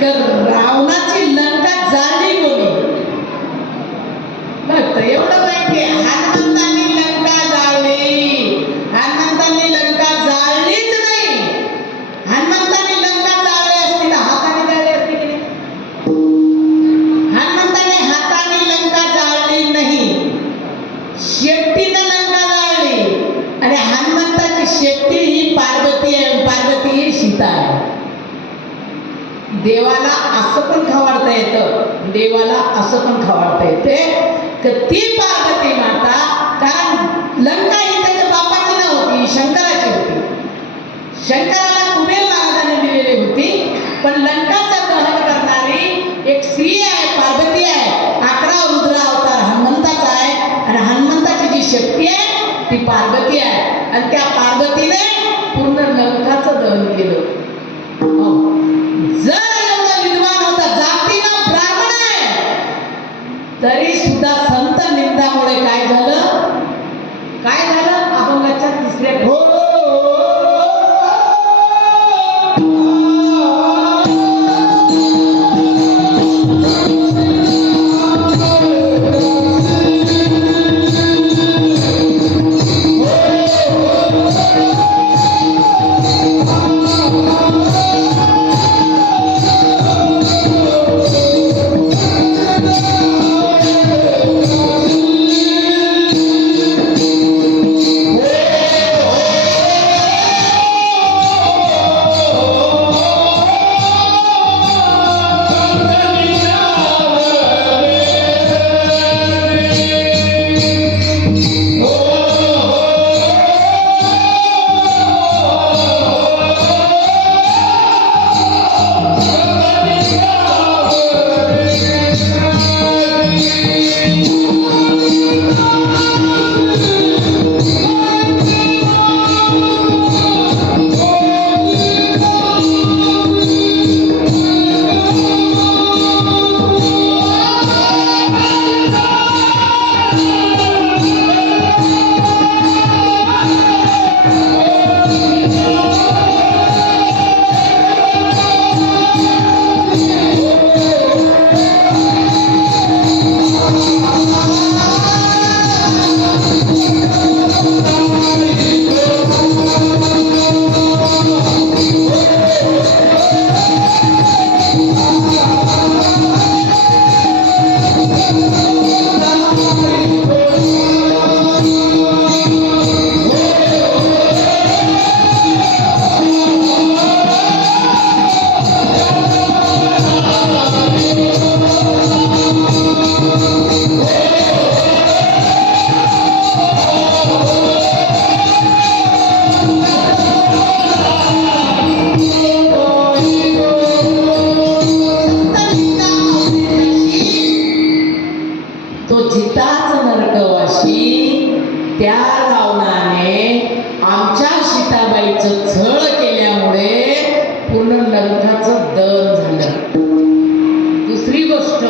तर रावणाची लंका जाळली कोणी? फक्त एवढं माहिती आहे, हनुमंतांनी लंका जाळली. हनुमंतांनी लंका जाळलीच नाही. हनुमंतांनी लंका जाळली असती तर हाताने जाळली असती की नाही? हनुमंतांनी हाताने लंका जाळली नाही, शेपटीनं लंका जाळली. आणि हनुमंताची शेपटी ही पार्वती आहे, पार्वती ही सीता आहे. देवाला असं पण खवाडता येतं, देवाला असं पण खवाडता येते की ती पार्वती माता, कारण लंका ही त्याच्या बापाची नव्हती, शंकराची होती. शंकराला कुबेर महाराजांनी दिलेली होती, पण लंकाचं दहन करणारी एक स्त्री आहे, पार्वती आहे. 11 रुद्र अवतार हनुमंताचा आहे आणि हनुमंताची जी शक्ती आहे ती पार्वती आहे आणि त्या पार्वतीने पूर्ण लंकाचं दहन केलं. जर एवढा विद्वान होता, जातीला ब्राह्मण आहे, तरी सुद्धा संत निंदामुळे काय झालं? काय झालं? अभंगाच्या तिसऱ्या त्या रावणाने आमच्या सीताबाईचं छळ केल्यामुळे पूर्ण लंकाचं दहन झालं. दुसरी गोष्ट,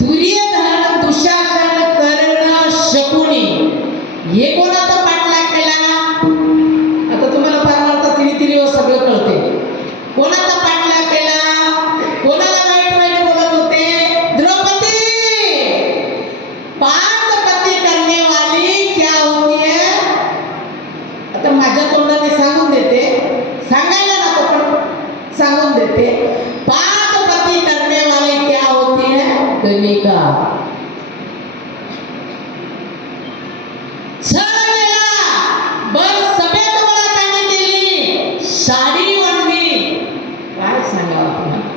दुर्योधन, दुःशासन, कर्ण, शकुनी हे कोणाचा पाठलाग केला? आता तुम्हाला पाहता तिरी सगळं कळते. कोणाचा पाठलाग केला? कोणाला वाईट वाईट बोलत होते? द्रौपदी. 5 पती करने वाली क्या होती है? आता माझ्या तोंडाने सांगून देते, सांगायला नको पण सांगून देते. 5 पती करने वाली क्या होती है? कलिका. साडी ओढली. काय सांगावं तुम्हाला?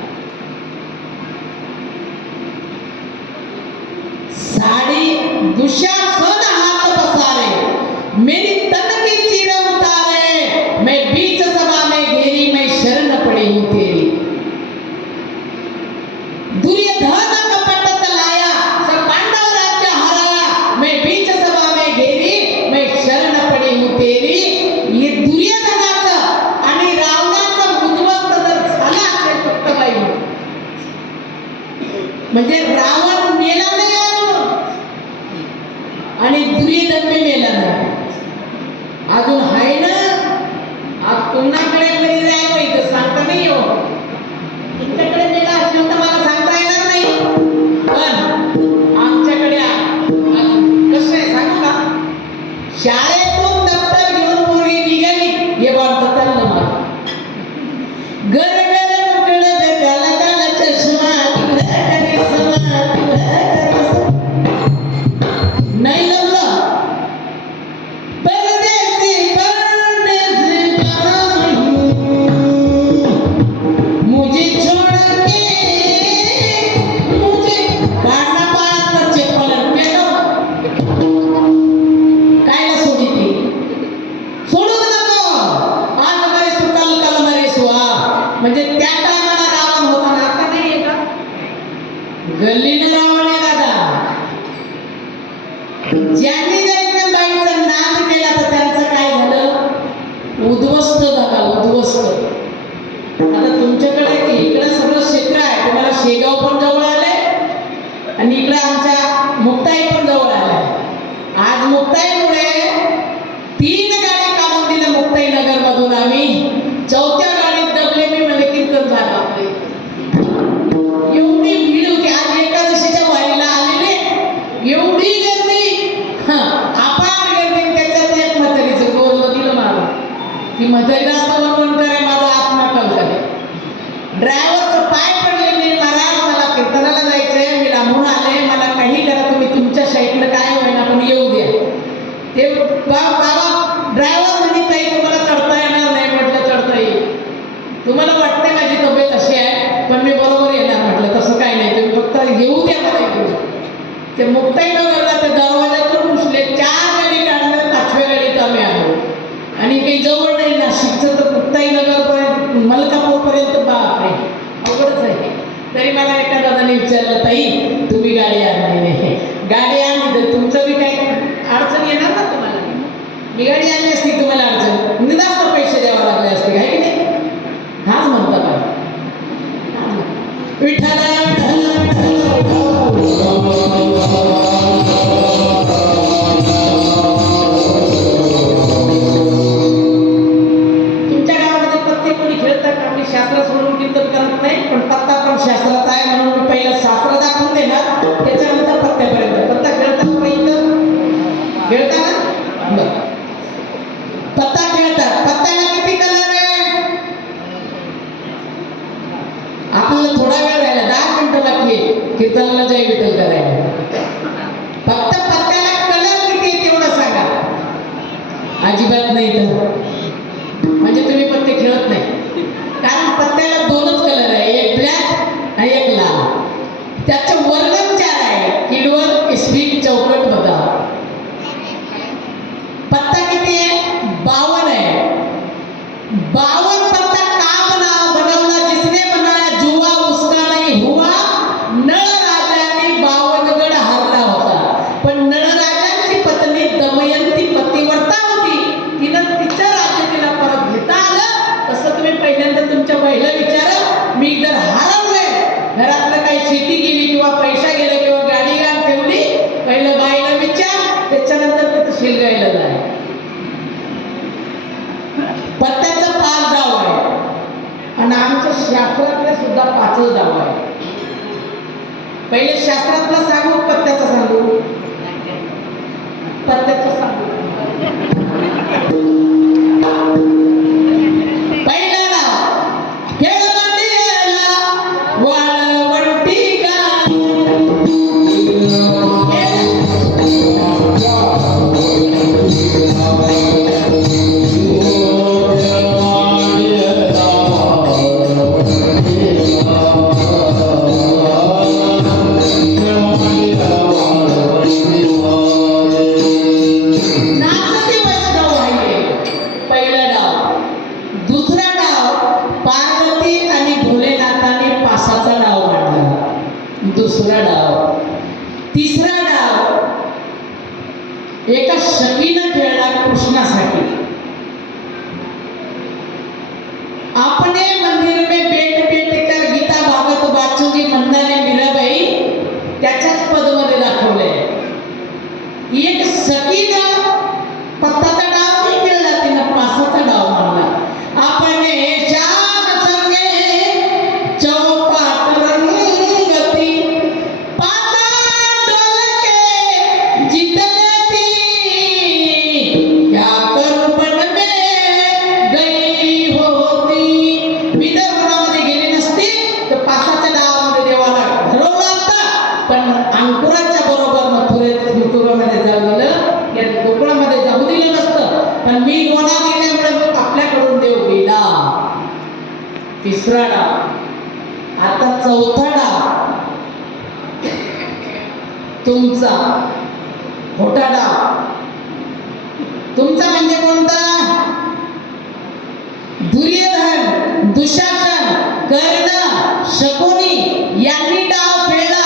साडी. दुशासन हाथ पसारे, मेरी तन की चीर उतारे, मैं बीच सभा में घेरी, मैं शरण पड़ी हूँ तेरी. दुर्योधन कपट चलाया, सब पांडव राज्य हराया, मैं बीच सभा में घेरी, मैं शरण पड़ी हूँ तेरी. ये दुर्योधनाचं आणि रावणाचं उद्ध्वस्त जर झाला असेल फक्त बाई, म्हणजे रावण मेला नाही आणि दुर्योधन बी मेला नाही. अजून आहे ना. आज कोणाकडे कधी जायचं इथं सांगता नाही हो. तुमच्याकडे मेला असेल तर मला सांगता येणार नाही, पण आमच्याकडे अजून कसं आहे सांगू का? शाळेतून दप्तर घेऊन पोरगी निघाली, हे वाटतं चाललं मला. गरगर मुकड काला काला चष्मा, करी समा, नाही लग्न. परदेसी परदेसी मुझे छोड़ के, मुझे काढना पायात चप्पल केलं. कायला सोडी ती? सोडूच नको. आज बरे गल्लीनं रावण आहे दादा. ज्यांनी जर एकदम बाईचा नाद केला तर त्यांचं काय झालं, उद्ध्वस्त झाला, उद्ध्वस्त. आता तुमच्याकडे इकडे सगळं क्षेत्र आहे, तुम्हाला शेगाव पण जवळ आलंय आणि इकडे आमच्या मुक्ताई पण जवळ आलाय. आज मुक्ताईमुळे 3 गाडी काढून दिल्या मुक्ताई नगर मधून आम्ही, 4थ्या गाडीत डबले मी म्हणजे कीर्तन झालं आपले. एवढी भीड होती आज एकादशीच्या वारीला आलेले, एवढी गर्दी, अपार गर्दी. त्याच्यात एक म्हातारीचं बोललं दिलं मला, ती म्हातारी रस्त्यावर कोण करे माझा आत्मा कल झाले. ड्रायव्हरचं पाय पडले, मी महाराज मला कीर्तनाला जायचंय, मी लांबून आले, मला काही करा तुम्ही, तुमच्या साईडनं काय होईना पण येऊ द्या. ते बाबा ड्रायव्हर म्हणे ताई तुम्हाला चढता येणार नाही. म्हटलं चढता येईल, तुम्हाला वाटते माझी तब्येत अशी आहे पण मी बरोबर येणार. म्हटलं तसं काही नाही, तुम्ही फक्त येऊ द्या मला इकडे. ते मुक्ताईनगरला ते दरवाजातून घुसले, 4 गाडी काढल्या, 5व्या गाडीत आम्ही आलो. आणि काही जवळ नाही नाशिकचं तर मुक्ताईनगरपर्यंत मलकापूरपर्यंत बापरे अवघडच आहे. तरी मला एका दादाने विचारलं ताई तुम्ही गाडी आणली नाही. गाडी आणली तर तुमचं बी काही अडचण येणार ना तुम्हाला. मी गाडी आणली असती तुम्हाला अडचण, निदास्त पैसे द्यावे लागले असते काय की नाही. हाच म्हणता का विठ्ठला विठ्ठला तुमच्या गावामध्ये पत्ते कोणी खेळतात का. मी शास्त्र सोडून कीर्तन करत नाही, पण पत्ता पण शास्त्रात आहे म्हणून मी पहिला शास्त्र दाखवून देणार, त्याच्यानंतर पत्त्यापर्यंत. पत्ता खेळतात पहिलं खेळता ना बरं. पत्ता खेळतात. पत्त्याला किती कलर आहे. आपल्याला थोडा वेळ राहिला, 10 मिनिटं बाकी आहे कीर्तनाला जय विठ्ठल करायला. फक्त पत्त्याला कलर किती आहे तेवढं सांगा. अजिबात नाही तर म्हणजे तुम्ही पत्ते खेळत नाही. कारण पत्त्याला 2च कलर आहे, एक ब्लॅक आणि एक लाल. त्याचं वर्णन 4 आहे, किडवर, इस्पिक, चौकट, बदाम. पत्ता किती आहे, 52 आहे. 52 पत्ता का बनवला, जिसने बनाया जुआ उसका नहीं हुआ. नळ राजाने 52 गड हारला होता, पण नळ राजांची पत्नी दमयंती पतिव्रता होती, तिनं तिचं राज्य तिला परत घेता आलं. तसं तुम्ही पहिल्यांदा तुमच्या बहिला विचारा, मी जर हरवले, घरातलं काही शेती गेली किंवा पैसा गेला किंवा गाडी गाण ठेवली, पहिलं बाईला विचार, त्याच्यानंतर तिथं शिलगायला जाय. पत्त्याचा 5 डाव आहे आणि आमच्या शास्त्रातले सुद्धा 5 डाव आहे. पहिले शास्त्रातला सांगू पत्त्याचा सांगू. पत्त्याचा सांगू. पहिला डाव खेळवंटीला वाळवंटी गाणी. दुसरा डाव. तिसरा डाव एका शकीनं खेळला कृष्णासाठी. अपने मंदिर में बैठ बैठ कर गीता भागवत वाचूंगी म्हणणारे मीराबाई त्याच्याच पदमध्ये दाखवले. एक सकीनं पत्ताचा डाव नाही खेळला, तिनं 5चा डाव मारला. अपने श्याम संगे चौपाट रंगती, क्या करू पण में गई होती. विदर्भामध्ये गेली नसती तर 5च्या डावामध्ये देवाला ठरवला असता, पण अंकुराच्या बरोबर मथुरेमध्ये जाऊ दिलं, या गोकुळामध्ये जाऊ दिलं नसतं. पण मी गोडा दिल्यामुळे आपल्याकडून देव गेला. 3रा डाव. आता 4था डाव तुमचा. खोटा डाव तुमचा म्हणजे कोणता. दुर्योधन, दुशासन, कर्ण, शकुनी यांनी डाव खेळला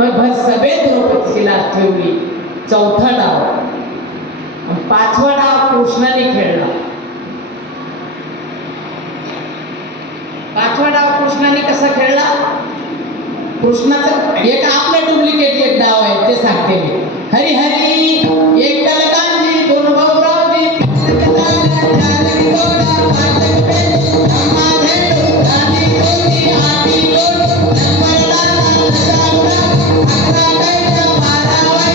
मग सभेत द्रौपदीची लाच ठेवली. चौथा डाव. आणि पाचवा डाव कृष्णाने खेळला. पाचवा डाव कृष्णाने कसा खेळला? कृष्णाचा एक आपलं डुप्लिकेट एक डाव आहे ते सांगते मी. हरी हरी एक कलकांजी दोन भाऊरावजी तीन चार चार गोडा पाच पे अम्मा धेडू राणी गोडी आठी गोड नंबर लाला नसावडा अकरा कैचा बारा वाई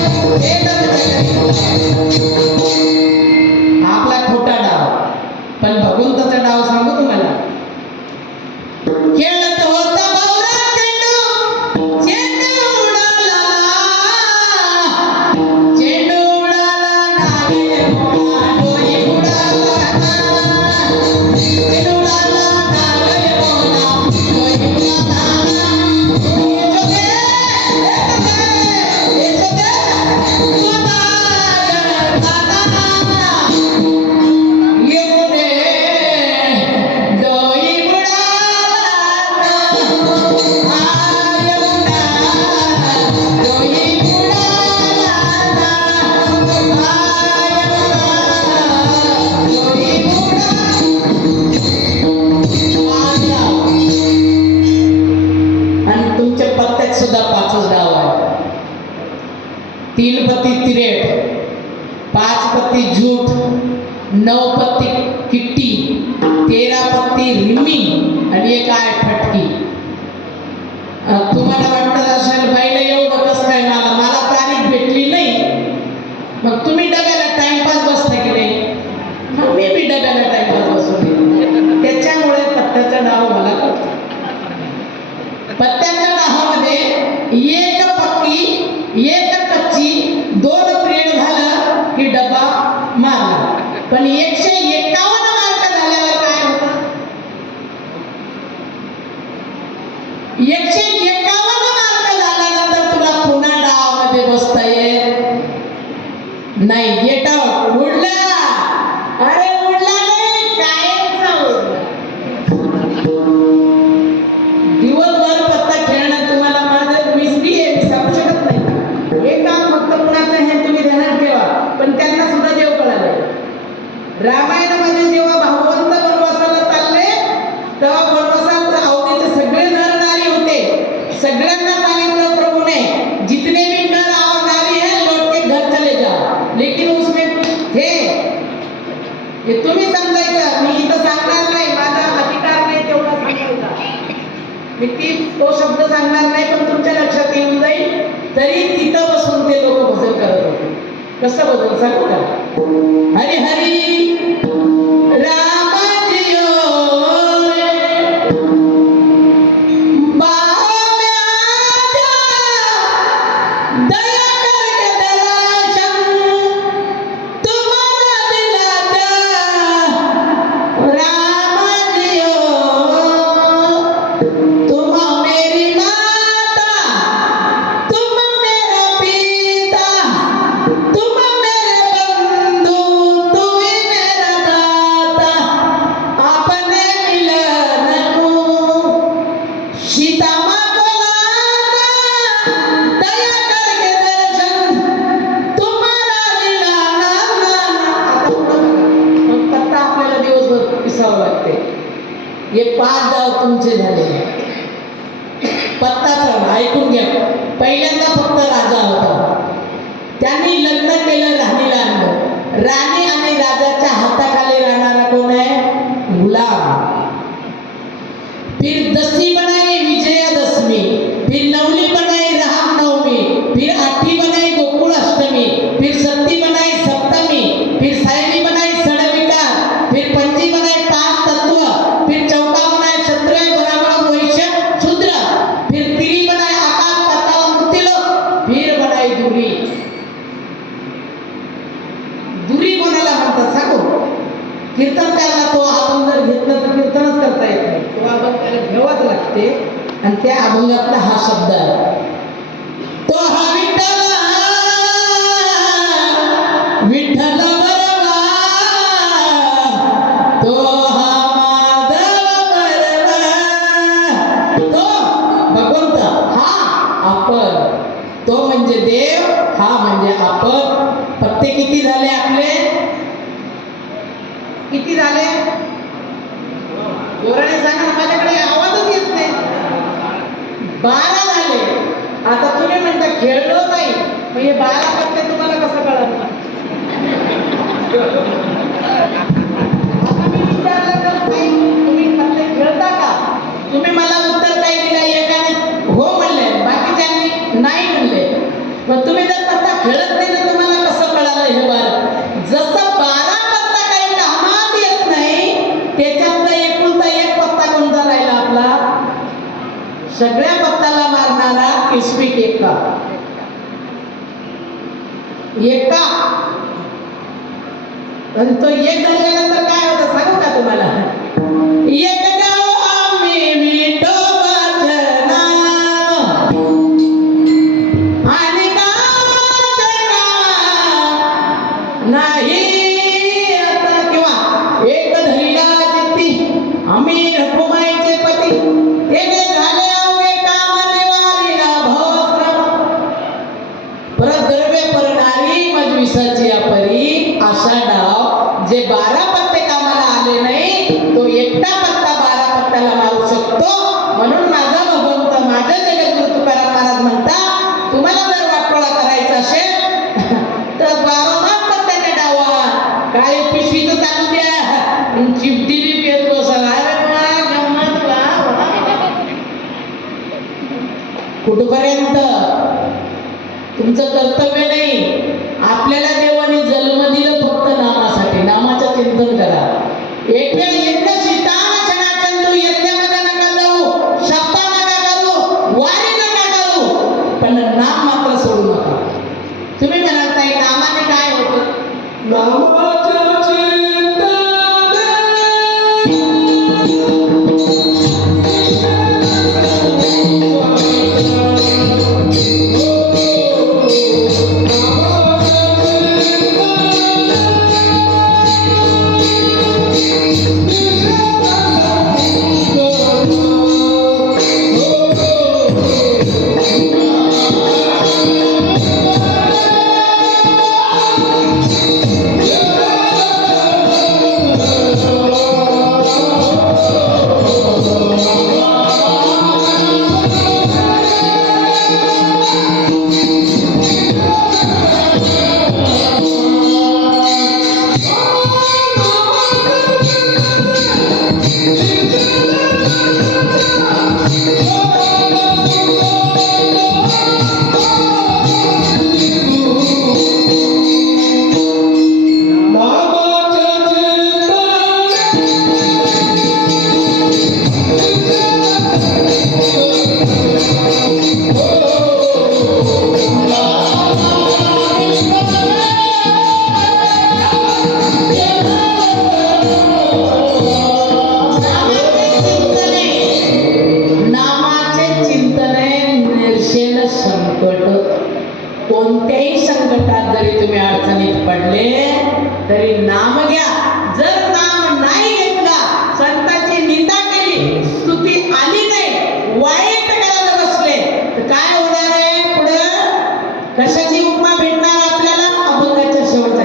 आपला खोटा डाव. पण भगवंताचा डाव सांगू तुम्हाला. खेळत होता बावरा चेंडू चेंडू उडाला चेंडू उडाला नागे मोळा डोई उडाला चेंडू उडाला नागे मोळा डोई उडाला तीन पत्ती तिरेट, पाच पत्ती झूठ, 9 पत्ती किट्टी, 13 पत्ती रिमी आणि एक आहे फटकी. तुम्हाला वाटत असेल बाईला एवढं कसं काय, मला तारीख भेटली नाही. मग तुम्ही डब्याला टाइमपास बसता की नाही? मग मी बी डब्याला टाइमपास बसवते. त्याच्यामुळे पत्त्याचा डाव मला कळतो. पत्त्याच्या डावामध्ये एक पक्की एक कच्ची 2 पिरियड झालं की डबा मारला. पण 151 मार्क झाल्यावर काय होतं? 151 मार्क झाल्यानंतर तुला पुन्हा डावामध्ये बसता येत नाही. Get out. उडला. अरे उडला नाही, कायमचा उडला. दिवसभर पत्ता खेळणं तुम्हाला माझं मिसरी आहे, मी सांगू शकत नाही. हे काम फक्त कुणाचं हे तुम्ही ध्यानात ठेवा. पण त्यांना सुद्धा देव कळाले. रामायणामध्ये जेव्हा भगवंत वनवासाला चालले तेव्हा वनवासाला अवधीचे सगळे नर नारी होते. सगळ्यांना सांगितलं प्रभूने, जितने भी नर और नारी हैं लौट के घर चले जाओ. लेकिन उसमें थे, हे तुम्ही समजायचं. मी इथं सांगणार नाही, माझा अधिकार नाही तेवढा सांगायचा. मी तो शब्द सांगणार नाही, पण तुमच्या लक्षात येऊन जाईल. तरी तिथं बसून ते लोक भजन करत होते. कसं भजन सांगू का? हरी हरी रामाजियो रे बाहों में आजा, दया करके दर्शन तुम्हारा दिला जा. रामाजियो तुम मेरी माता, तुम मेरा पिता, तुम मेरे बंधु, तू ही मेरा दाता. आपने मिलन को सीता माँ को लाना, दया करके दर्शन तुम्हारा दिलाना. मग पत्ता आपल्याला दिवसभर पिसावं लागते. हे 5 डाव तुमचे झाले. पत्ताचं ऐकून घ्या. पहिल्यांदा फक्त राजा होता. त्यांनी लग्न केलं, राणीला आणलं. राणी आणि राजाच्या हाताखाली राहणारा कोण आहे? गुलाम. फिर 10वीं बनाई विजयादशमी, फिर 9वीं बनाई रामनवमी, फिर 8वीं बनाई गोकुल अष्टमी, फिर 7वीं बनाई सप्तमी, फिर 6वीं बनाई षडविकार, फिर 5वीं बनाई 5 तत्व, फिर 4था बनाई क्षत्रिय ब्राह्मण वैश्य शूद्र, फिर 3वीं बनाई आकाश पाताल मृत्युलोक, फिर बनाई दुरी. दुरी कोणाला म्हणतात सांगू? कीर्तनकारला तो अभंग जर घेतलं तर कीर्तनच करता येत नाही. तो अभंग त्याला घ्यावाच लागते. आणि त्या अभंगातला हा शब्द आहे, तो हा विठ्ठल विठ्ठल बरवा, तो हा माधव बरवा. तो भगवंत, हा आपण पत्ते किती झाले आपले? किती झाले? जोराने सांगा, माझ्याकडे आवाजच येत नाही. 12 झाले. आता तुम्ही म्हणता खेळलो नाही, मग हे 12 पत्ते तुम्हाला कसं कळत? आता मी विचारलं तर नाही, तुम्ही पत्ते खेळता का? तुम्ही मला उत्तर काय दिलं? एकाने हो म्हणले, बाकीच्यांनी नाही म्हणले. मग तुम्ही जर पत्ता खेळत नाही तर तुम्हाला कसं कळालं हे 12? जसं 12 पत्ता काही कामात येत नाही, त्याच्यातला एकुलता एक पत्ता कोणता राहिला आपला? सगळ्या पत्ताला मारणारा किस्मिक एका. आणि तो एक झाल्यानंतर काय होतं सांगू का तुम्हाला? एक गाव आम्ही विठोबाचं नाव आणि गावाचं गाव नाही आता किंवा एक धैर्या जित्ती आम्ही रखुमाईचे पती ते झाले अवघे काम निवारीला भवश्रम परत द्रव्य परणारी मजविसाची अपरी. अशा डाव जे 12 पत्ते कामाला आले नाही, तो एकटा पत्ता 12 पत्त्याला मारू शकतो. म्हणून माझा भगवंत, माझे जगद्गुरु तुकाराम महाराज म्हणता, तुम्हाला जर वाटोळा करायचा असेल तर 12 पत्त्याच्या डावा काळी पिशवीचं चालू द्या, चिमटी बी पेत बसा. कुठपर्यंत? तुमचं कर्तव्य नाही. आपल्याला देवाने जन्म दिलं फक्त नामासाठी. नामाचं चिंतन करा. एक वेळ यज्ञ शितान क्षणाचंदू, यज्ञामध्ये नका जाऊ, शब्द नका करू, वारी नका करू, पण नाम मात्र सोडू नका. तुम्ही म्हणाल ताई नामाने काय होतं? नामाचं चिंतन कोणत्याही संकटात जरी तुम्ही अडचणीत पडले तरी नाम घ्या. जर नाम नाही घेतला, संतांची निंदा केली, स्तुती आली नाही, वाईट करायला बसले तर काय होणार आहे? पुढं कशाची उपमा भेटणार आपल्याला? अभंगाच्या शेवटचा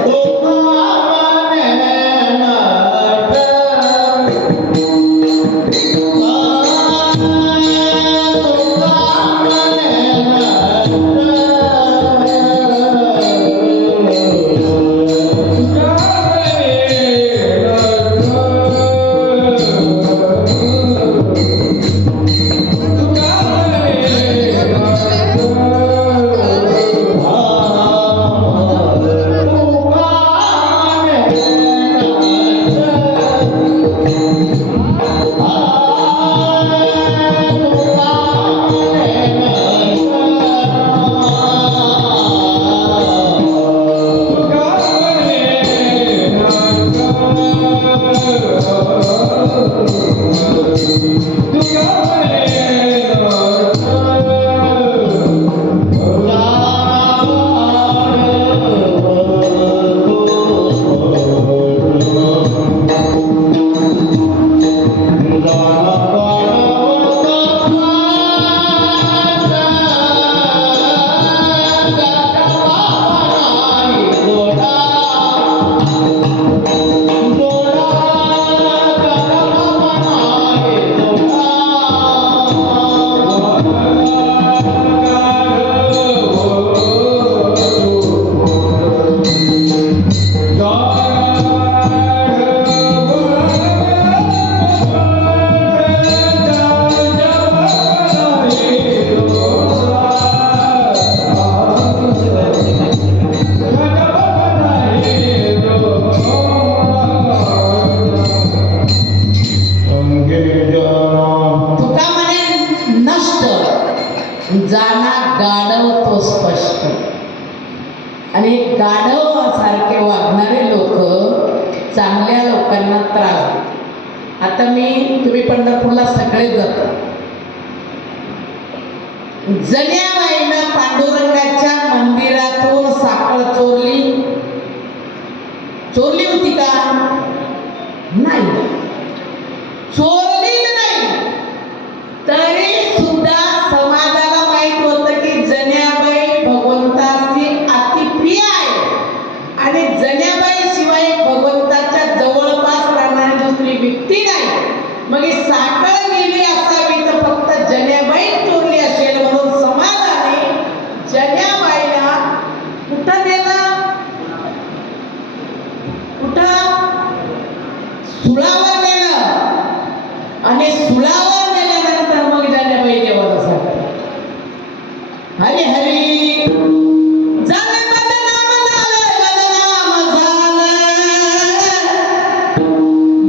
सारखे वागणारे लोक चांगल्या लोकांना त्रास देतात. आता तुम्ही पंढरपूरला सगळे जातात. जण्याबाईनं पांडुरंगाच्या मंदिरातून साखळ चोरली होती का? नाही, चोरलीच नाही. तरी सुद्धा समाजाला माहित होतं की जण्याबाई भगवंताची अतिप्रिय आहे आणि जण्याबाई शिवाय भगवंताच्या जवळपास राहणारी दुसरी व्यक्ती नाही. मग ही साखळ गेली असावी तर फक्त जण्याबाई चोरली असेल म्हणून समाजाने जण्याबाईला कुठं नेलं? कुठं? सुळावर नेलं. आणि सुळावर नेल्यानंतर मग जण्याबाई देवाला सांगतात, हरी हरी झाले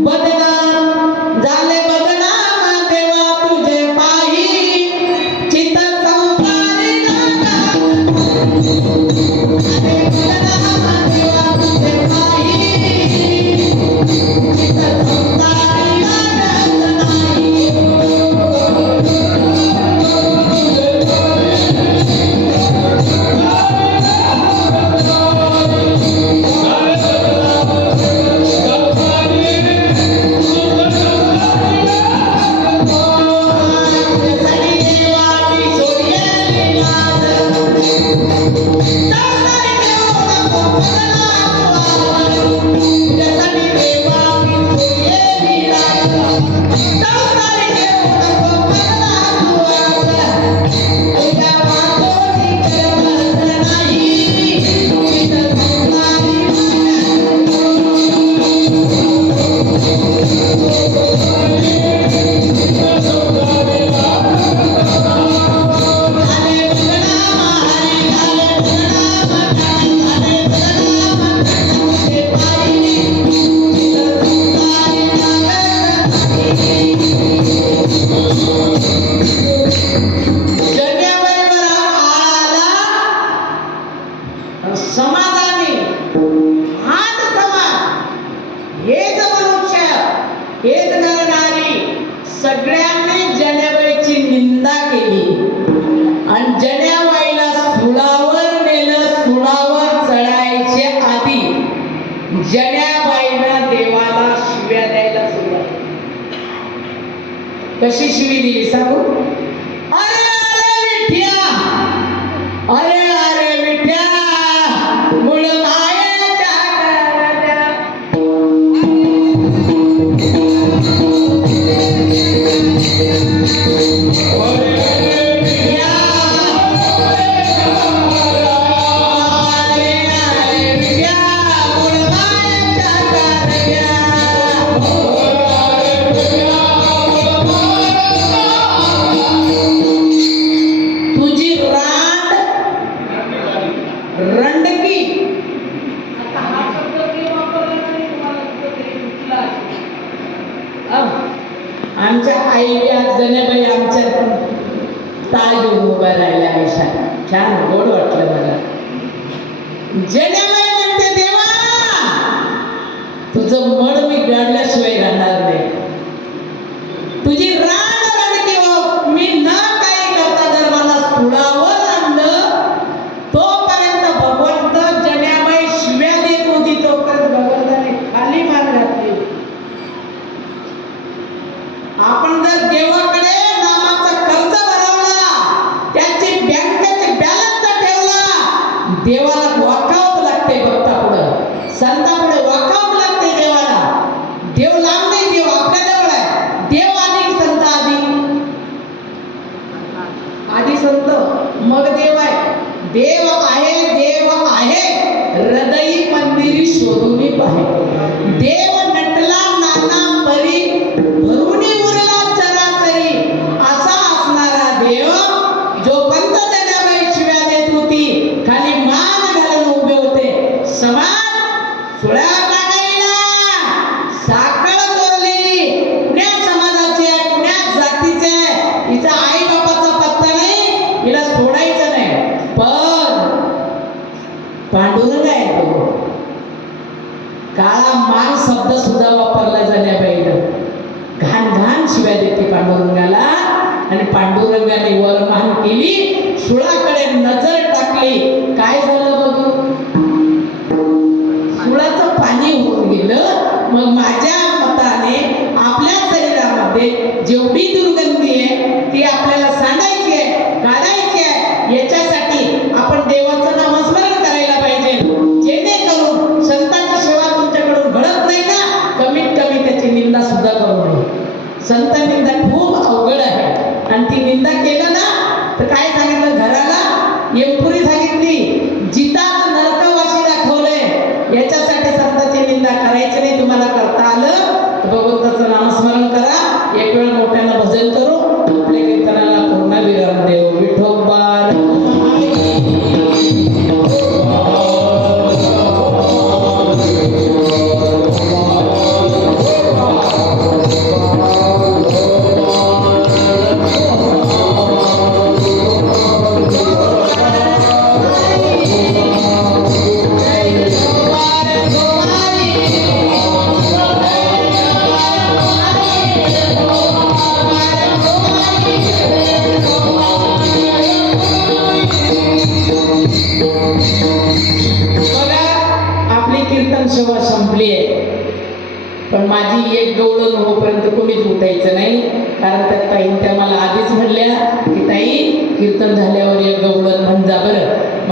बदनाम, झाले बदनाम देवा तुझे पायी चित्त संसारी नागा. झाले बदनाम देवा तुझे पायी चित्त संसारी नागा नाही. समाजाने, हाच समाज, हेच मनुष्य, हेच नरनारी सगळ्यांनी जण्याबाईची निंदा केली आणि जण्याबाईला सुळावर नेलं. सुळावर चढायच्या आधी जण्याबाईनं देवाला शिव्या द्यायला सुरुवात केली. कशी शिवी दिली सांगू? अरे अरे विठ्या, अरे अरे विठ्या, मूळ मायेच्या करड्या. अरे विठ्या, अरे अरे विठ्या, मूळ मायेच्या करड्या. तुझी रांड रंडकी. आता हा शब्द काही वापरला नाही, तुम्हाला कुठेतरी सुचला असेल. आमच्या आई आज जण्याबाई आमच्या टाळ घेऊन उभा राहिल्या. आयशा छान गोड वाटलं मला. जण्याबाई म्हणते, देवा तुझं मड मी गाडल्याशिवाय राहणार नाही. तुझी रांड रंडकी हो. मी न काही करता जर मला सुळावर आणलं तोपर्यंत भगवंत जण्याबाई शिव्या देत होती, तोपर्यंत भगवंताने खाली मार घातली. आपण जर देवाकडे नामाचा कर्ज भरवला, त्याची बँकेचे बॅलन्स ठेवला, देवाला वाकावं लागते. भक्तापुढं संतापुढे वाकावं लागते देवाला. देव लांब नाही, देव आपल्या जवळ आहे. देव आधी संत आधी संत मग देव आहे. देव आहे, देव आहे, हृदयी मंदिरी शोधूनी पाहे. देव नटला नाना परी, भरुनी उरला चराचरी. असा असणारा देव जो पंत जण्याबाई शिव्या देत होती, खाली मान घालून उभे होते. समाज सुळ्या काढायला साखळ चोरली. कुण्या समाजाची आहे, कुण्या जातीची आहे, हिचा आई बापाचा पत्ता नाही, हिला सोडायचं नाही. पण पांडुरंग आहे तो. सुद्धा वापरला जाण्या पाहिजे. घाण घाण शिव्या देते पांडुरंगाला आणि पांडुरंगाने वरमान केली, सुळाकडे नजर टाकली. काय झालं बघू, सुळाचं पाणी होऊन गेलं. मग माझ्या मताने आपल्या शरीरामध्ये जेवढी दुर्गंधी आहे ती आपल्याला सांडायची आहे, काढायची आहे. याच्यासाठी आपण देवाचं नामस्मरण करायला पाहिजे, जेणेकरून संतांची सेवा तुमच्याकडून घडत नाही ना, कमीत कमी त्याची निंदा सुद्धा करू नये. संत निंदा खूप अवघड आहे आणि ती निंदा केलं ना तर काय सांगितलं, घराला येमपुरी सांगितली, जितात नरकवासी दाखवले. याच्यासाठी संतांची निंदा करायची नाही. तुम्हाला करता आलं तर भगवंताचं नामस्मरण करा, एक वेळ मोठ्यानं भजन करू, आपल्या कीर्तनाला पूर्ण विराम देऊ. विठोबा कीर्तन सेवा संपली आहे, पण माझी एक गवळण होईपर्यंत कोणीच उठायचं नाही. कारण त्या ताईन त्या मला आधीच म्हणल्या की ताई कीर्तन झाल्यावर एक गवळण म्हण जा बरं.